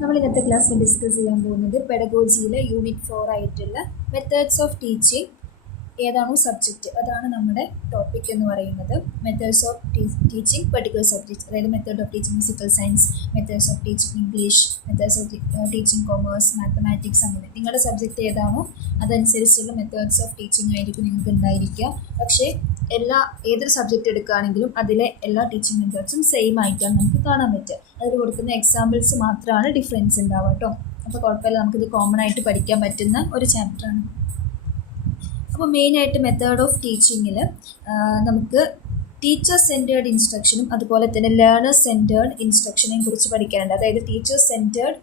നമ്മൾ ഇന്നത്തെ ക്ലാസ്സിൽ ഡിസ്കസ് ചെയ്യാൻ പോകുന്നത് പെഡഗോജിയിലെ യൂണിറ്റ് 4 ആയിട്ടുള്ള മെത്തേഡ്സ് ഓഫ് ടീച്ചിങ് ഏതാണോ സബ്ജക്റ്റ് അതാണ് നമ്മുടെ ടോപ്പിക് എന്ന് പറയുന്നത്. Methods of teaching particular subject, അതായത് method of teaching physical science, methods of teaching English, methods of teaching commerce, mathematics, അങ്ങനെ നിങ്ങളുടെ സബ്ജക്റ്റ് ഏതാണോ അതനുസരിച്ചുള്ള മെത്തേഡ്സ് ഓഫ് ടീച്ചിങ് ആയിരിക്കും നിങ്ങൾക്ക് ഉണ്ടായിരിക്കുക. പക്ഷേ ഏതൊരു സബ്ജക്റ്റ് എടുക്കുകയാണെങ്കിലും അതിലെ എല്ലാ ടീച്ചിങ് മെത്തേഡ്സും സെയിം ആയിട്ടാണ് നമുക്ക് കാണാൻ പറ്റുക. അതിൽ കൊടുക്കുന്ന എക്സാമ്പിൾസ് മാത്രമാണ് ഡിഫറൻസ് ഉണ്ടാവുക കേട്ടോ. അപ്പോൾ കുഴപ്പമില്ല, നമുക്കിത് കോമൺ ആയിട്ട് പഠിക്കാൻ പറ്റുന്ന ഒരു ചാപ്റ്ററാണ്. അപ്പോൾ മെയിനായിട്ട് മെത്തേഡ് ഓഫ് ടീച്ചിങ്ങിൽ നമുക്ക് ടീച്ചർ സെൻറ്റേർഡ് ഇൻസ്ട്രക്ഷനും അതുപോലെ തന്നെ ലേണർ സെൻറ്റേർഡ് ഇൻസ്ട്രക്ഷനെയും കുറിച്ച് പഠിക്കാനുണ്ട്. അതായത് ടീച്ചർ സെൻറ്റേർഡ്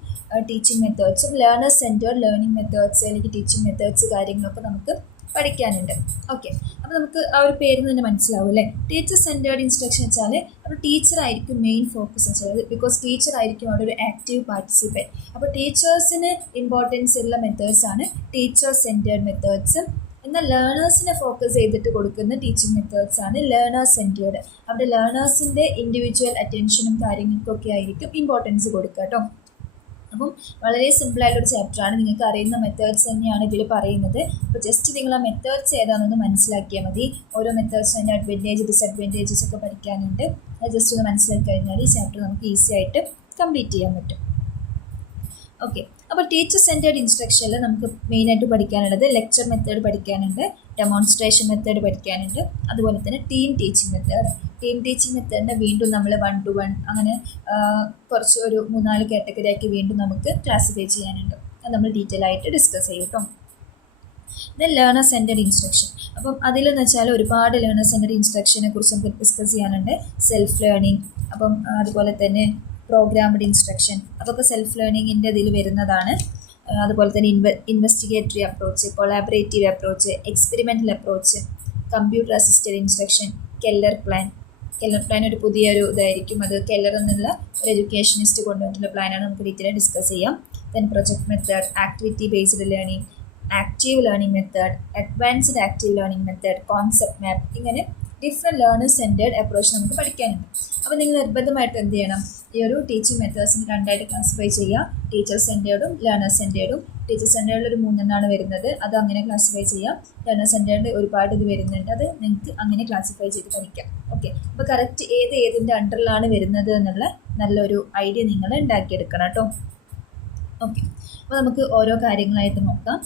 ടീച്ചിങ് മെത്തേഡ്സും ലേണർ സെൻറ്റേർഡ് ലേണിംഗ് മെത്തേഡ്സ് അല്ലെങ്കിൽ ടീച്ചിങ് മെത്തേഡ്സ് കാര്യങ്ങളൊക്കെ നമുക്ക് പഠിക്കാനുണ്ട്. ഓക്കെ, അപ്പോൾ നമുക്ക് ആ ഒരു പേര് തന്നെ മനസ്സിലാവും അല്ലേ. ടീച്ചർ സെൻറ്റേർഡ് ഇൻസ്ട്രക്ഷൻ വെച്ചാൽ അപ്പോൾ ടീച്ചറായിരിക്കും മെയിൻ ഫോക്കസ് വെച്ചാൽ, ബിക്കോസ് ടീച്ചറായിരിക്കും അവിടെ ഒരു ആക്റ്റീവ് പാർട്ടിസിപ്പേറ്റ്. അപ്പോൾ ടീച്ചേഴ്സിന് ഇമ്പോർട്ടൻസ് ഉള്ള മെത്തേഡ്സാണ് ടീച്ചർ സെൻറ്റേർഡ് മെത്തേഡ്സ്. എന്നാൽ ലേണേഴ്സിനെ ഫോക്കസ് ചെയ്തിട്ട് കൊടുക്കുന്ന ടീച്ചിങ് മെത്തേഡ്സാണ് ലേണർ സെൻറ്റേർഡ്. അവിടെ ലേണേഴ്സിൻ്റെ ഇൻഡിവിജ്വൽ അറ്റൻഷനും കാര്യങ്ങൾക്കൊക്കെ ആയിരിക്കും ഇമ്പോർട്ടൻസ് കൊടുക്കുക കേട്ടോ. അപ്പം വളരെ സിമ്പിളായിട്ടൊരു ചാപ്റ്ററാണ്, നിങ്ങൾക്ക് അറിയുന്ന മെത്തേഡ്സ് തന്നെയാണ് ഇതിൽ പറയുന്നത്. അപ്പോൾ ജസ്റ്റ് നിങ്ങൾ ആ മെത്തേഡ്സ് ഏതാണെന്ന് മനസ്സിലാക്കിയാൽ മതി. ഓരോ മെത്തേഡ്സും അതിൻ്റെ അഡ്വാൻറ്റേജ് ഡിസഡ്വാൻറ്റേജസ് ഒക്കെ പഠിക്കാനുണ്ട്. അത് ജസ്റ്റ് ഒന്ന് മനസ്സിലാക്കി കഴിഞ്ഞാൽ ഈ ചാപ്റ്റർ നമുക്ക് ഈസി ആയിട്ട് കംപ്ലീറ്റ് ചെയ്യാൻ പറ്റും. ഓക്കെ, അപ്പോൾ ടീച്ചർ സെൻറ്റേർഡ് ഇൻസ്ട്രക്ഷനിൽ നമുക്ക് മെയിനായിട്ട് പഠിക്കാനുള്ളത് ലെക്ചർ മെത്തേഡ് പഠിക്കാനുണ്ട്, ഡെമോൺസ്ട്രേഷൻ മെത്തേഡ് പഠിക്കാനുണ്ട്, അതുപോലെ തന്നെ team teaching method. Team teaching മെത്തേഡിനെ വീണ്ടും നമ്മൾ 1 to 1 അങ്ങനെ കുറച്ച് ഒരു 3-4 കാറ്റഗറി ആക്കി വീണ്ടും നമുക്ക് ക്ലാസിഫൈ ചെയ്യാനുണ്ട്. അത് നമ്മൾ ഡീറ്റെയിൽ ആയിട്ട് ഡിസ്കസ് ചെയ്യും കേട്ടോ. Then learner centred instruction. അപ്പം അതിലെന്ന് വെച്ചാൽ ഒരുപാട് ലേണർ സെൻറ്റേർഡ് ഇൻസ്ട്രക്ഷനെ കുറിച്ച് നമുക്ക് ഡിസ്കസ് ചെയ്യാനുണ്ട്. സെൽഫ് ലേണിംഗ്, അപ്പം അതുപോലെ തന്നെ പ്രോഗ്രാംഡ് ഇൻസ്ട്രക്ഷൻ, അതൊക്കെ സെൽഫ് ലേണിങ്ങിൻ്റെ ഇതിൽ വരുന്നതാണ്. അതുപോലെ തന്നെ investigatory approach, collaborative approach, experimental approach, computer assisted instruction, Keller plan ഒരു പുതിയൊരു ഇതായിരിക്കും. അത് കെല്ലർ എന്നുള്ള ഒരു എഡ്യൂക്കേഷനിസ്റ്റ് കൊണ്ടുവന്നിട്ടുള്ള പ്ലാനാണ്. നമുക്ക് ഡീറ്റെയിൽ ഡിസ്കസ് ചെയ്യാം. Then project method, activity based learning, active learning method, advanced active learning method, concept map, ഇങ്ങനെ ഡിഫറെൻറ്റ് ലേണർ സെൻറ്റേർഡ് അപ്രോച്ച് നമുക്ക് പഠിക്കാനുണ്ട്. അപ്പോൾ നിങ്ങൾ നിർബന്ധമായിട്ട് എന്ത് ചെയ്യണം, ഈ ഒരു ടീച്ചിങ് മെത്തേഡ്സിന് 2 ആയിട്ട് ക്ലാസിഫൈ ചെയ്യുക. ടീച്ചർ സെൻറ്റേർഡും ലേണർ സെൻറ്റേർഡും. ടീച്ചർ സെൻറ്റേർഡിൽ ഒരു 3 വരുന്നത്, അത് അങ്ങനെ ക്ലാസിഫൈ ചെയ്യാം. ലേണർ സെൻറ്റേർഡ് ഒരുപാട് ഇത് വരുന്നുണ്ട്, അത് നിങ്ങൾക്ക് അങ്ങനെ ക്ലാസിഫൈ ചെയ്ത് പഠിക്കാം. ഓക്കെ, അപ്പോൾ കറക്റ്റ് ഏതിൻ്റെ അണ്ടറിലാണ് വരുന്നത് എന്നുള്ള നല്ലൊരു ഐഡിയ നിങ്ങൾ ഉണ്ടാക്കിയെടുക്കണം കേട്ടോ. ഓക്കെ, അപ്പോൾ നമുക്ക് ഓരോ കാര്യങ്ങളായിട്ട് നോക്കാം.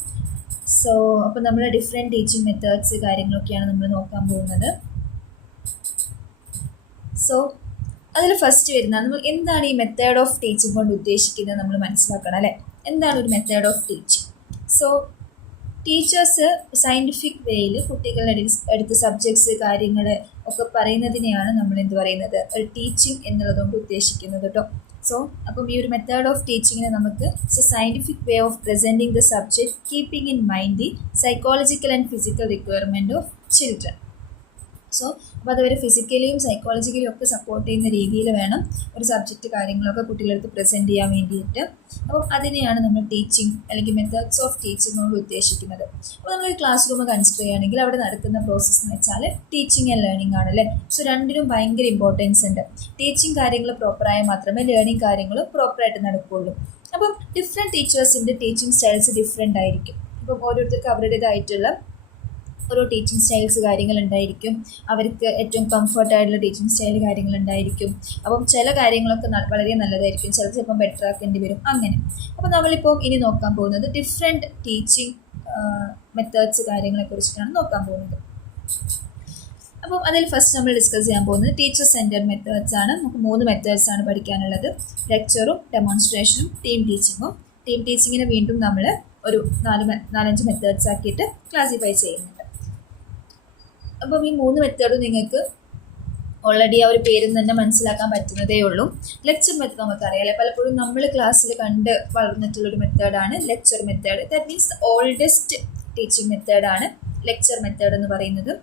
അപ്പോൾ നമ്മുടെ ഡിഫറെൻറ്റ് ടീച്ചിങ് മെത്തേഡ്സ് കാര്യങ്ങളൊക്കെയാണ് നമ്മൾ നോക്കാൻ പോകുന്നത്. അതിൽ ഫസ്റ്റ് വരുന്നത് നമ്മൾ എന്താണ് ഈ മെത്തേഡ് ഓഫ് ടീച്ചിങ് കൊണ്ട് ഉദ്ദേശിക്കുന്നത് നമ്മൾ മനസ്സിലാക്കണം അല്ലേ. എന്താണ് ഒരു method of teaching? Teachers scientific വേയിൽ കുട്ടികളുടെ അടുത്ത് സബ്ജക്ട്സ് കാര്യങ്ങൾ ഒക്കെ പറയുന്നതിനെയാണ് നമ്മൾ എന്ത് പറയുന്നത്, ഒരു ടീച്ചിങ് എന്നുള്ളതുകൊണ്ട് ഉദ്ദേശിക്കുന്നത് കേട്ടോ. അപ്പം ഈ ഒരു മെത്തേഡ് ഓഫ് ടീച്ചിങ്ങിനെ നമുക്ക് scientific way of presenting the subject keeping in mind the psychological and physical requirement of children. അപ്പോൾ അതവർ ഫിസിക്കലിയും സൈക്കോളജിക്കലിയും ഒക്കെ സപ്പോർട്ട് ചെയ്യുന്ന രീതിയിൽ വേണം ഒരു സബ്ജക്റ്റ് കാര്യങ്ങളൊക്കെ കുട്ടികളടുത്ത് പ്രസൻറ്റ് ചെയ്യാൻ വേണ്ടിയിട്ട്. അപ്പം അതിനെയാണ് നമ്മൾ ടീച്ചിങ് അല്ലെങ്കിൽ മെത്തേഡ്സ് ഓഫ് ടീച്ചിങ് കൊണ്ട് ഉദ്ദേശിക്കുന്നത്. അപ്പോൾ നമ്മളൊരു ക്ലാസ് റൂം കൺസിഡർ ചെയ്യുകയാണെങ്കിൽ അവിടെ നടക്കുന്ന പ്രോസസ്സ് എന്ന് വെച്ചാൽ ടീച്ചിങ് ആൻഡ് ലേണിംഗ് ആണല്ലേ. രണ്ടിനും ഭയങ്കര ഇമ്പോർട്ടൻസ് ഉണ്ട്. ടീച്ചിങ് കാര്യങ്ങൾ പ്രോപ്പറായ മാത്രമേ ലേണിംഗ് കാര്യങ്ങളും പ്രോപ്പറായിട്ട് നടക്കുകയുള്ളൂ. അപ്പം ഡിഫറെൻറ്റ് ടീച്ചേഴ്സിൻ്റെ ടീച്ചിങ് സ്റ്റൈൽസ് ഡിഫറെൻ്റ് ആയിരിക്കും. ഇപ്പം ഓരോരുത്തർക്ക് അവരുടേതായിട്ടുള്ള ഓരോ ടീച്ചിങ് സ്റ്റൈൽസ് കാര്യങ്ങളുണ്ടായിരിക്കും. അവർക്ക് ഏറ്റവും കംഫർട്ടായിട്ടുള്ള ടീച്ചിങ് സ്റ്റൈൽ കാര്യങ്ങളുണ്ടായിരിക്കും. അപ്പം ചില കാര്യങ്ങളൊക്കെ വളരെ നല്ലതായിരിക്കും, ചിലപ്പോൾ ബെറ്റർ ആക്കേണ്ടി വരും, അങ്ങനെ. അപ്പോൾ നമ്മളിപ്പം ഇനി നോക്കാൻ പോകുന്നത് ഡിഫറെൻറ്റ് ടീച്ചിങ് മെത്തേഡ്സ് കാര്യങ്ങളെക്കുറിച്ചിട്ടാണ് നോക്കാൻ പോകുന്നത്. അപ്പം അതിൽ ഫസ്റ്റ് നമ്മൾ ഡിസ്കസ് ചെയ്യാൻ പോകുന്നത് ടീച്ചർ സെൻറ്റേർഡ് മെത്തേഡ്സ് ആണ്. നമുക്ക് 3 മെത്തേഡ്സ് ആണ് പഠിക്കാനുള്ളത്. ലെക്ചറും ഡെമോൺസ്ട്രേഷനും ടീം ടീച്ചിങ്ങും. ടീം ടീച്ചിങ്ങിനെ വീണ്ടും നമ്മൾ ഒരു 4-5 മെത്തേഡ്സ് ആക്കിയിട്ട് ക്ലാസിഫൈ ചെയ്യുന്നുണ്ട്. അപ്പം ഈ 3 മെത്തേഡും നിങ്ങൾക്ക് ഓൾറെഡി ആ ഒരു പേരിൽ തന്നെ മനസ്സിലാക്കാൻ പറ്റുന്നതേ ഉള്ളൂ. ലെക്ചർ മെത്തേഡ് നമുക്കറിയാമല്ലേ, പലപ്പോഴും നമ്മൾ ക്ലാസ്സിൽ കണ്ട് വളർന്നിട്ടുള്ളൊരു മെത്തേഡാണ് lecture method. That means oldest teaching മെത്തേഡാണ് ലെക്ചർ മെത്തേഡ് എന്ന് പറയുന്നത്.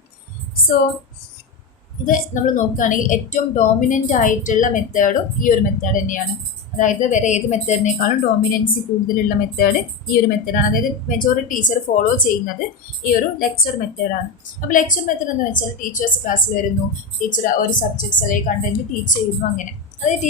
ഇത് നമ്മൾ നോക്കുകയാണെങ്കിൽ ഏറ്റവും ഡോമിനൻ്റ് ആയിട്ടുള്ള മെത്തേഡും ഈ ഒരു മെത്തേഡ് തന്നെയാണ്. അതായത് വേറെ ഏത് മെത്തേഡിനേക്കാളും ഡോമിനൻസി കൂടുതലുള്ള മെത്തേഡ് ഈ ഒരു മെത്തേഡാണ്. അതായത് മെജോറിറ്റി ടീച്ചർ ഫോളോ ചെയ്യുന്നത് ഈ ഒരു ലെക്ചർ മെത്തേഡാണ്. അപ്പോൾ ലെക്ചർ മെത്തേഡ് എന്ന് വെച്ചാൽ ടീച്ചേഴ്സ് ക്ലാസ്സിൽ വരുന്നു, ടീച്ചർ ഒരു സബ്ജക്ട്സ് അല്ലെങ്കിൽ കണ്ടന്റ് ടീച്ച് ചെയ്യുന്നു, അങ്ങനെ അതായത്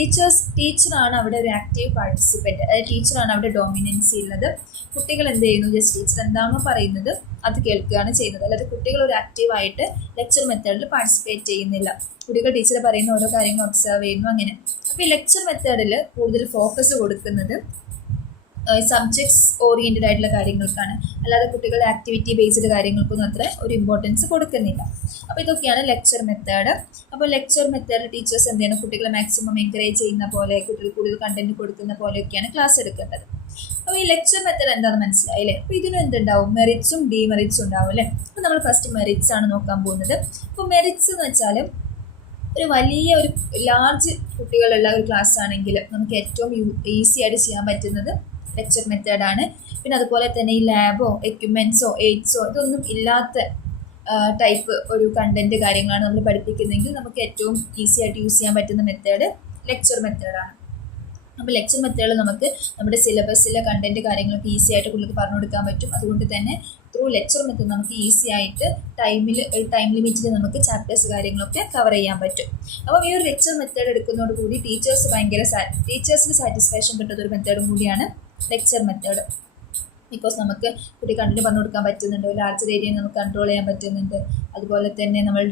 ടീച്ചറാണ് അവിടെ ഒരു ആക്റ്റീവ് പാർട്ടിസിപ്പൻറ്റ്, അതായത് ടീച്ചറാണ് അവിടെ ഡോമിനൻസി ഉള്ളത്. കുട്ടികൾ എന്ത് ചെയ്യുന്നു, ജസ്റ്റ് ടീച്ചർ എന്താണോ പറയുന്നത് അത് കേൾക്കുകയാണ് ചെയ്യുന്നത്. അല്ലാതെ കുട്ടികൾ ഒരു ആക്റ്റീവായിട്ട് ലെക്ചർ മെത്തേഡിൽ പാർട്ടിസിപ്പേറ്റ് ചെയ്യുന്നില്ല. കുട്ടികൾ ടീച്ചർ പറയുന്ന ഓരോ കാര്യങ്ങൾ ഒബ്സർവ് ചെയ്യുന്നു അങ്ങനെ. അപ്പോൾ ഈ ലെക്ചർ മെത്തേഡിൽ കൂടുതൽ ഫോക്കസ് കൊടുക്കുന്നത് സബ്ജക്ട്സ് ഓറിയൻറ്റഡ് ആയിട്ടുള്ള കാര്യങ്ങൾക്കാണ്, അല്ലാതെ കുട്ടികളുടെ ആക്ടിവിറ്റി ബേസ്ഡ് കാര്യങ്ങൾക്കൊന്നും അത്ര ഒരു ഇമ്പോർട്ടൻസ് കൊടുക്കുന്നില്ല. അപ്പോൾ ഇതൊക്കെയാണ് ലെക്ചർ മെത്തേഡ്. അപ്പോൾ ലെക്ചർ മെത്തേഡ് ടീച്ചേഴ്സ് എന്ത് ചെയ്യണം, കുട്ടികളെ മാക്സിമം എൻകറേജ് ചെയ്യുന്ന പോലെ, കുട്ടികൾ കൂടുതൽ കണ്ടന്റ് കൊടുക്കുന്ന പോലെയൊക്കെയാണ് ക്ലാസ് എടുക്കേണ്ടത്. അപ്പോൾ ഈ ലെക്ചർ മെത്തേഡ് എന്താണെന്ന് മനസ്സിലായില്ലേ? അപ്പോൾ ഇതിനും എന്തുണ്ടാവും, മെറിറ്റ്സും ഡിമെറിറ്റ്സും ഉണ്ടാവും അല്ലേ. അപ്പോൾ നമ്മൾ ഫസ്റ്റ് മെറിറ്റ്സ് ആണ് നോക്കാൻ പോകുന്നത്. അപ്പോൾ മെറിറ്റ്സ് എന്ന് വെച്ചാൽ ഒരു വലിയ ഒരു ലാർജ് കുട്ടികളുള്ള ഒരു ക്ലാസ് ആണെങ്കിൽ നമുക്ക് ഏറ്റവും ഈസി ആയിട്ട് ചെയ്യാൻ പറ്റുന്നത് ലെക്ചർ മെത്തേഡാണ്. പിന്നെ അതുപോലെ തന്നെ ഈ ലാബോ എക്യുപ്മെൻറ്റ്സോ എയ്ഡ്സോ ഇതൊന്നും ഇല്ലാത്ത ടൈപ്പ് ഒരു കണ്ടന്റ് കാര്യങ്ങളാണ് നമ്മൾ പഠിപ്പിക്കുന്നതെങ്കിൽ നമുക്ക് ഏറ്റവും ഈസി ആയിട്ട് യൂസ് ചെയ്യാൻ പറ്റുന്ന മെത്തേഡ് ലെക്ചർ മെത്തേഡാണ്. അപ്പോൾ ലെക്ചർ മെത്തേഡിൽ നമുക്ക് നമ്മുടെ സിലബസിലെ കണ്ടന്റ് കാര്യങ്ങളൊക്കെ ഈസി ആയിട്ട് കുട്ടികൾക്ക് പറഞ്ഞു കൊടുക്കാൻ പറ്റും. അതുകൊണ്ട് തന്നെ ത്രൂ ലെക്ചർ മെത്തേഡ് നമുക്ക് ഈസി ആയിട്ട് ടൈം ലിമിറ്റിൽ നമുക്ക് ചാപ്റ്റേഴ്സ് കാര്യങ്ങളൊക്കെ കവർ ചെയ്യാൻ പറ്റും. അപ്പോൾ ഈ ഒരു ലെക്ചർ മെത്തേഡ് എടുക്കുന്നതോടുകൂടി ടീച്ചേഴ്സിന് സാറ്റിസ്ഫാക്ഷൻ കിട്ടുന്ന ഒരു മെത്തേഡും കൂടിയാണ് ലെക്ചർ മെത്തേഡ്. ബിക്കോസ് നമുക്ക് കുട്ടി കണ്ടന്റ് പറഞ്ഞു കൊടുക്കാൻ പറ്റുന്നുണ്ട്, ലാർജർ ഏരിയ നമുക്ക് കൺട്രോൾ ചെയ്യാൻ പറ്റുന്നുണ്ട്, അതുപോലെ തന്നെ നമ്മൾ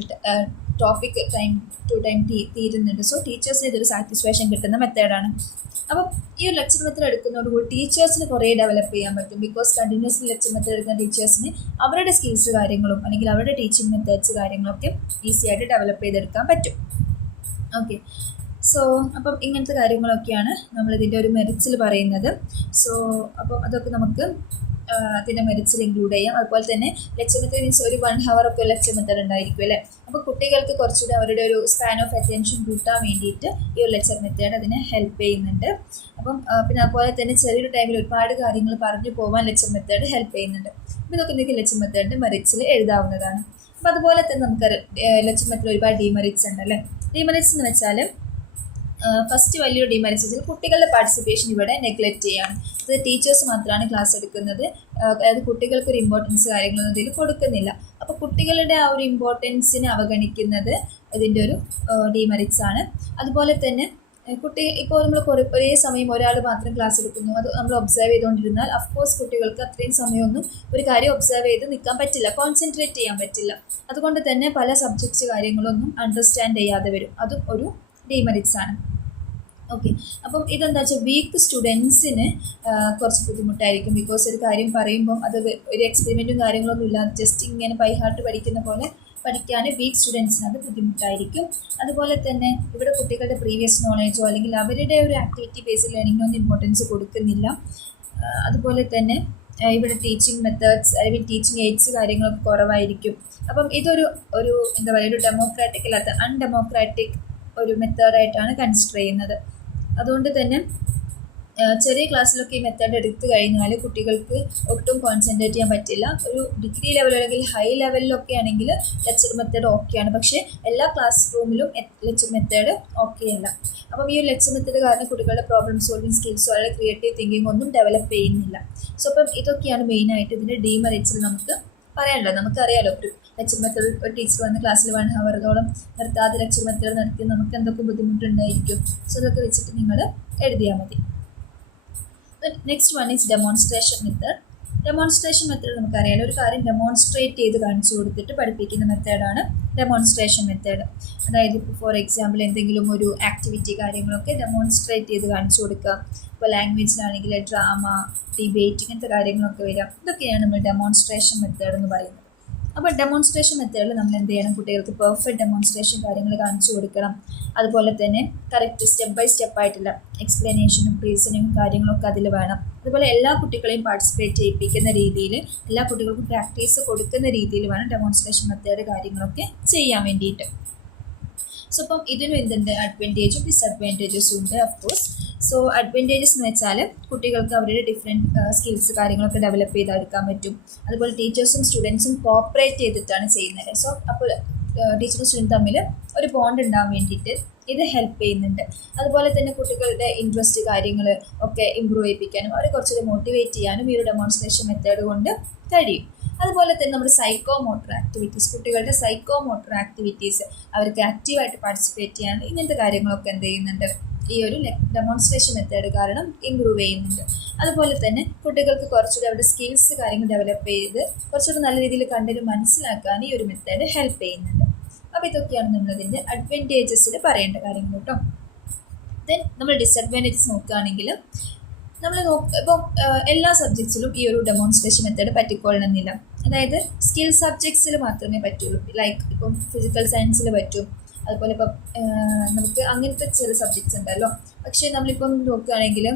ടോപ്പിക് ടൈം ടു ടൈം തീരുന്നുണ്ട്. സോ ടീച്ചേഴ്സിന് ഇതൊരു സാറ്റിസ്ഫാക്ഷൻ കിട്ടുന്ന മെത്തേഡാണ്. അപ്പം ഈ ഒരു ലെക്ചർ മെത്തേഡ് എടുക്കുന്നതോടുകൂടി ടീച്ചേഴ്സിന് കുറേ ഡെവലപ്പ് ചെയ്യാൻ പറ്റും. ബിക്കോസ് കണ്ടിന്യൂസ്ലി ലെക്ചർ മെത്തേഡ് എടുക്കുന്ന ടീച്ചേഴ്സിന് അവരുടെ സ്കിൽസ് കാര്യങ്ങളും അല്ലെങ്കിൽ അവരുടെ ടീച്ചിങ് മെത്തേഡ്സ് കാര്യങ്ങളൊക്കെ ഈസി ആയിട്ട് ഡെവലപ്പ് ചെയ്തെടുക്കാൻ പറ്റും. ഓക്കെ, സോ അപ്പം ഇങ്ങനത്തെ കാര്യങ്ങളൊക്കെയാണ് നമ്മളിതിൻ്റെ ഒരു മെറിറ്റ്സിൽ പറയുന്നത്. സോ അപ്പം അതൊക്കെ നമുക്ക് അതിൻ്റെ മെറിറ്റ്സിൽ ഇൻക്ലൂഡ് ചെയ്യാം. അതുപോലെ തന്നെ ലെക്ചർ മെത്തേഡ് മീൻസ് ഒരു 1 hour ഒക്കെ ലെക്ചർ മെത്തേഡ് ഉണ്ടായിരിക്കും അല്ലേ. അപ്പോൾ കുട്ടികൾക്ക് കുറച്ചുകൂടി അവരുടെ ഒരു സ്പാൻ ഓഫ് അറ്റൻഷൻ കൂട്ടാൻ വേണ്ടിയിട്ട് ഈ ഒരു ലെക്ചർ മെത്തേഡ് അതിനെ ഹെൽപ്പ് ചെയ്യുന്നുണ്ട്. അപ്പം പിന്നെ അതുപോലെ തന്നെ ചെറിയൊരു ടൈമിൽ ഒരുപാട് കാര്യങ്ങൾ പറഞ്ഞു പോകാൻ ലെക്ചർ മെത്തേഡ് ഹെൽപ്പ് ചെയ്യുന്നുണ്ട്. അപ്പോൾ ഇതൊക്കെ എന്തൊക്കെ ലെക്ചർ മെത്തേഡിൻ്റെ മെറിറ്റ്സിൽ എഴുതാവുന്നതാണ്. അപ്പോൾ അതുപോലെ തന്നെ നമുക്ക് ലെക്ചർ മെത്തേഡ് ഒരുപാട് ഡിമെറിറ്റ്സ് ഉണ്ട് അല്ലേ. ഡിമെറിറ്റ്സ് എന്ന് വെച്ചാൽ ഫസ്റ്റ് വലിയൊരു ഡിമെറിറ്റ്സ് വെച്ചാൽ കുട്ടികളുടെ പാർട്ടിസിപ്പേഷൻ ഇവിടെ നെഗ്ലക്റ്റ് ചെയ്യാണ്. അത് ടീച്ചേഴ്സ് മാത്രമാണ് ക്ലാസ് എടുക്കുന്നത്, അതായത് കുട്ടികൾക്കൊരു ഇമ്പോർട്ടൻസ് കാര്യങ്ങളൊന്നും ഇതിൽ കൊടുക്കുന്നില്ല. അപ്പോൾ കുട്ടികളുടെ ആ ഒരു ഇമ്പോർട്ടൻസിനെ അവഗണിക്കുന്നത് ഇതിൻ്റെ ഒരു ഡിമെറിറ്റ്സ് ആണ്. അതുപോലെ തന്നെ ഇപ്പോൾ നമ്മൾ ഒരേ സമയം ഒരാൾ മാത്രം ക്ലാസ് എടുക്കുന്നു, അത് നമ്മൾ ഒബ്സർവ് ചെയ്തുകൊണ്ടിരുന്നാൽ അഫ്കോഴ്സ് കുട്ടികൾക്ക് അത്രയും സമയമൊന്നും ഒരു കാര്യം ഒബ്സർവ് ചെയ്ത് നിൽക്കാൻ പറ്റില്ല, കോൺസെൻട്രേറ്റ് ചെയ്യാൻ പറ്റില്ല. അതുകൊണ്ട് തന്നെ പല സബ്ജക്ട്സ് കാര്യങ്ങളൊന്നും അണ്ടർസ്റ്റാൻഡ് ചെയ്യാതെ വരും, അതും ഒരു ഡിമെറിറ്റ്സ് ആണ്. ഓക്കെ, അപ്പം ഇതെന്താ വെച്ചാൽ വീക്ക് സ്റ്റുഡൻസിന് കുറച്ച് ബുദ്ധിമുട്ടായിരിക്കും. ബിക്കോസ് ഒരു കാര്യം പറയുമ്പം അത് ഒരു എക്സ്പെരിമെൻറ്റും കാര്യങ്ങളൊന്നും ഇല്ലാതെ ജസ്റ്റ് ഇങ്ങനെ ബൈ ഹാർട്ട് പഠിക്കുന്ന പോലെ പഠിക്കാൻ വീക്ക് സ്റ്റുഡൻസിന് അത് ബുദ്ധിമുട്ടായിരിക്കും. അതുപോലെ തന്നെ ഇവിടെ കുട്ടികളുടെ പ്രീവിയസ് നോളേജോ അല്ലെങ്കിൽ അവരുടെ ഒരു ആക്ടിവിറ്റി ബേസ്ഡ് ലേണിങ്ങിനൊന്നും ഇമ്പോർട്ടൻസ് കൊടുക്കുന്നില്ല. അതുപോലെ തന്നെ ഇവിടെ ടീച്ചിങ് മെത്തേഡ്സ് അല്ലെങ്കിൽ ടീച്ചിങ് എയ്ഡ്സ് കാര്യങ്ങളൊക്കെ കുറവായിരിക്കും. അപ്പം ഇതൊരു എന്താ പറയുക, ഒരു ഡെമോക്രാറ്റിക് അല്ലാത്ത അൺഡെമോക്രാറ്റിക് ഒരു മെത്തേഡായിട്ടാണ് കൺസിഡർ ചെയ്യുന്നത്. അതുകൊണ്ട് തന്നെ ചെറിയ ക്ലാസ്സിലൊക്കെ ഈ മെത്തേഡ് എടുത്തു കഴിഞ്ഞാൽ കുട്ടികൾക്ക് ഒട്ടും കോൺസെൻട്രേറ്റ് ചെയ്യാൻ പറ്റില്ല. ഒരു ഡിഗ്രി ലെവൽ അല്ലെങ്കിൽ ഹൈ ലെവലിലൊക്കെ ആണെങ്കിൽ ലെക്ചർ മെത്തേഡ് ഓക്കെയാണ്, പക്ഷേ എല്ലാ ക്ലാസ് റൂമിലും ലെക്ചർ മെത്തേഡ് ഓക്കെ അല്ല. അപ്പം ഈ ഒരു ലെക്ചർ മെത്തേഡ് കാരണം കുട്ടികളുടെ പ്രോബ്ലം സോൾവിങ് സ്കിൽസോ അല്ലെങ്കിൽ ക്രിയേറ്റീവ് തിങ്കിങ് ഒന്നും ഡെവലപ്പ് ചെയ്യുന്നില്ല. സോ അപ്പം ഇതൊക്കെയാണ് മെയിനായിട്ട് ഇതിൻ്റെ ഡിമെറിറ്റ്സിൽ നമുക്ക് പറയാനുള്ളത്. നമുക്കറിയാലോ ഒരു ലെക്ചർ മെത്തേഡ് ഒരു ടീച്ചർ വന്ന് ക്ലാസ്സിൽ 1 hour നിർത്താതെ ലെക്ചർ മെത്തേഡ് നടത്തി നമുക്ക് എന്തൊക്കെ ബുദ്ധിമുട്ടുണ്ടായിരിക്കും. സോ ഇതൊക്കെ വെച്ചിട്ട് നിങ്ങൾ എഴുതിയാൽ മതി. Next one is demonstration method. Demonstration method നമുക്കറിയാലോ, ഒരു കാര്യം ഡെമോൺസ്ട്രേറ്റ് ചെയ്ത് കാണിച്ചു കൊടുത്തിട്ട് പഠിപ്പിക്കുന്ന മെത്തേഡാണ് ഡെമോൺസ്ട്രേഷൻ മെത്തേഡ്. അതായത് ഇപ്പോൾ ഫോർ എക്സാമ്പിൾ എന്തെങ്കിലും ഒരു ആക്ടിവിറ്റി കാര്യങ്ങളൊക്കെ ഡെമോൺസ്ട്രേറ്റ് ചെയ്ത് കാണിച്ചു കൊടുക്കുക. ഇപ്പോൾ ലാംഗ്വേജിലാണെങ്കിൽ ഡ്രാമ, ഡിബേറ്റ് ഇങ്ങനത്തെ കാര്യങ്ങളൊക്കെ വരാം. ഇതൊക്കെയാണ് നമ്മൾ ഡെമോൺസ്ട്രേഷൻ മെത്തേഡ് എന്ന് പറയുന്നത്. അപ്പോൾ ഡെമോൺസ്ട്രേഷൻ മെത്തേഡിൽ നമ്മൾ എന്ത് ചെയ്യണം, കുട്ടികൾക്ക് പെർഫെക്റ്റ് ഡെമോൺസ്ട്രേഷൻ കാര്യങ്ങൾ കാണിച്ചു കൊടുക്കണം. അതുപോലെ തന്നെ കറക്റ്റ് സ്റ്റെപ്പ് ബൈ സ്റ്റെപ്പ് ആയിട്ടുള്ള എക്സ്പ്ലനേഷനും റീസണിങ്ങും കാര്യങ്ങളൊക്കെ അതിൽ വേണം. അതുപോലെ എല്ലാ കുട്ടികളെയും പാർട്ടിസിപ്പേറ്റ് ചെയ്യിപ്പിക്കുന്ന രീതിയിൽ, എല്ലാ കുട്ടികൾക്കും പ്രാക്ടീസ് കൊടുക്കുന്ന രീതിയിൽ വേണം ഡെമോൺസ്ട്രേഷൻ മെത്തേഡ് കാര്യങ്ങളൊക്കെ ചെയ്യാൻ വേണ്ടിയിട്ട്. സോ അപ്പം ഇതിനും എന്തുണ്ട്, അഡ്വാൻറ്റേജും ഡിസഡ്വാൻറ്റേജസും ഉണ്ട് ഓഫ്കോഴ്സ്. സോ അഡ്വാൻറ്റേജസ് എന്ന് വെച്ചാൽ കുട്ടികൾക്ക് അവരുടെ ഡിഫറെൻറ്റ് സ്കിൽസ് കാര്യങ്ങളൊക്കെ ഡെവലപ്പ് ചെയ്തെടുക്കാൻ പറ്റും. അതുപോലെ ടീച്ചേഴ്സും സ്റ്റുഡൻസും കോപ്പറേറ്റ് ചെയ്തിട്ടാണ് ചെയ്യുന്നത്. സോ അപ്പോൾ ടീച്ചറും സ്റ്റുഡൻറ്റ് തമ്മിൽ ഒരു ബോണ്ട് ഉണ്ടാകാൻ വേണ്ടിയിട്ട് ഇത് ഹെൽപ്പ് ചെയ്യുന്നുണ്ട്. അതുപോലെ തന്നെ കുട്ടികളുടെ ഇൻട്രസ്റ്റ് കാര്യങ്ങൾ ഒക്കെ ഇമ്പ്രൂവ് ചെയ്യിപ്പിക്കാനും അവരെ കുറച്ചുകൂടി മോട്ടിവേറ്റ് ചെയ്യാനും ഈ ഒരു ഡെമോൺസ്ട്രേഷൻ മെത്തേഡ് കൊണ്ട് കഴിയും. അതുപോലെ തന്നെ നമ്മുടെ സൈക്കോ മോട്ടർ ആക്ടിവിറ്റീസ്, കുട്ടികളുടെ സൈക്കോ മോട്ടർ ആക്ടിവിറ്റീസ് അവർക്ക് ആക്റ്റീവായിട്ട് പാർട്ടിസിപ്പേറ്റ് ചെയ്യാൻ ഇങ്ങനത്തെ കാര്യങ്ങളൊക്കെ എന്ത് ചെയ്യുന്നുണ്ട്, ഈ ഒരു ഡെമോൺസ്ട്രേഷൻ മെത്തേഡ് കാരണം ഇമ്പ്രൂവ് ചെയ്യുന്നുണ്ട്. അതുപോലെ തന്നെ കുട്ടികൾക്ക് കുറച്ചുകൂടി അവരുടെ സ്കിൽസ് കാര്യങ്ങൾ ഡെവലപ്പ് ചെയ്ത് കുറച്ചുകൂടി നല്ല രീതിയിൽ കണ്ടന്റ് മനസ്സിലാക്കാൻ ഈ ഒരു മെത്തേഡ് ഹെൽപ്പ് ചെയ്യുന്നുണ്ട്. അപ്പോൾ ഇതൊക്കെയാണ് നമ്മളതിൻ്റെ അഡ്വാൻറ്റേജസിൽ പറയേണ്ട കാര്യങ്ങൾ കേട്ടോ. ദെൻ നമ്മൾ ഡിസഡ്വാൻറ്റേജസ് നോക്കുകയാണെങ്കിൽ നമ്മൾ ഇപ്പം എല്ലാ സബ്ജക്ട്സിലും ഈ ഒരു ഡെമോൺസ്ട്രേഷൻ മെത്തേഡ് പറ്റിക്കൊള്ളണമെന്നില്ല. അതായത് സ്കിൽ സബ്ജക്ട്സിൽ മാത്രമേ പറ്റുള്ളൂ. ലൈക്ക് ഇപ്പം ഫിസിക്കൽ സയൻസിൽ പറ്റും, അതുപോലെ ഇപ്പം നമുക്ക് അങ്ങനത്തെ ചില സബ്ജക്ട്സ് ഉണ്ടല്ലോ. പക്ഷേ നമ്മളിപ്പം നോക്കുകയാണെങ്കിൽ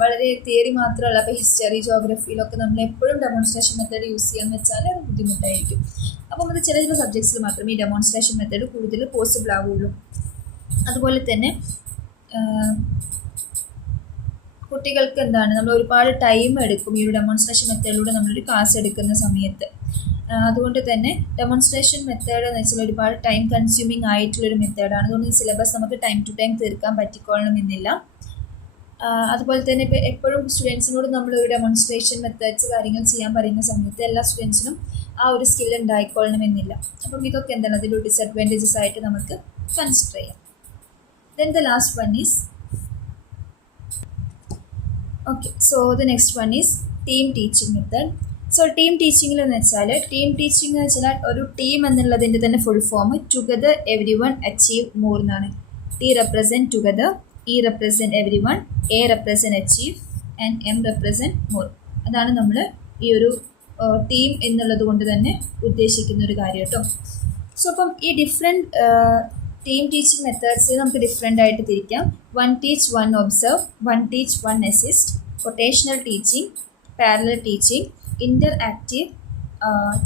വളരെ തിയറി മാത്രമല്ല, ഇപ്പോൾ ഹിസ്റ്ററി ജോഗ്രഫിയിലൊക്കെ നമ്മൾ എപ്പോഴും ഡെമോൺസ്ട്രേഷൻ മെത്തേഡ് യൂസ് ചെയ്യാന്ന് വെച്ചാൽ അത് ബുദ്ധിമുട്ടായിരിക്കും. അപ്പം അത് ചില സബ്ജക്ട്സിൽ മാത്രമേ ഈ ഡെമോൺസ്ട്രേഷൻ മെത്തേഡ് കൂടുതൽ പോസിബിൾ ആവുള്ളൂ. അതുപോലെ തന്നെ കുട്ടികൾക്ക് നമ്മൾ ഒരുപാട് ടൈം എടുക്കും ഈ ഒരു ഡെമോൺസ്ട്രേഷൻ മെത്തേഡിലൂടെ നമ്മളൊരു ക്ലാസ് എടുക്കുന്ന സമയത്ത്. അതുകൊണ്ട് തന്നെ ഡെമോൺസ്ട്രേഷൻ മെത്തേഡ് എന്ന് വെച്ചാൽ ഒരുപാട് ടൈം കൺസ്യൂമിങ് ആയിട്ടുള്ളൊരു മെത്തേഡാണ്. അതുകൊണ്ട് ഈ സിലബസ് നമുക്ക് ടൈം ടു ടൈം തീർക്കാൻ പറ്റിക്കൊള്ളണമെന്നില്ല. അതുപോലെ തന്നെ ഇപ്പോൾ എപ്പോഴും സ്റ്റുഡൻസിനോട് നമ്മളൊരു ഡെമോൺസ്ട്രേഷൻ മെത്തേഡ്സ് കാര്യങ്ങൾ ചെയ്യാൻ പറയുന്ന സമയത്ത് എല്ലാ സ്റ്റുഡൻസിനും ആ ഒരു സ്കിൽ ഉണ്ടായിക്കൊള്ളണമെന്നില്ല. അപ്പം ഇതൊക്കെ അതിലൊരു ഡിസഡ്വാൻറ്റേജസ് ആയിട്ട് നമുക്ക് കൺസിഡർ ചെയ്യാം. Then the last one is so the next one is team teaching method. So team teaching എന്ന് വെച്ചാൽ ഒരു ടീം എന്നുള്ളതിൻ്റെ തന്നെ full form together every one achieve more എന്നാണ്. T represent together, E represent every one, A represent achieve and M represent more. അതാണ് നമ്മൾ ഈ ഒരു ടീം എന്നുള്ളത് കൊണ്ട് തന്നെ ഉദ്ദേശിക്കുന്ന ഒരു കാര്യം കേട്ടോ. സോ അപ്പം ഈ ഡിഫറെൻറ്റ് ടീം ടീച്ചിങ് മെത്തേഡ്സ് നമുക്ക് ഡിഫറെൻ്റ് ആയിട്ട് തിരിക്കാം. One teach, one observe, one teach, one assist, rotational teaching, parallel teaching, interactive,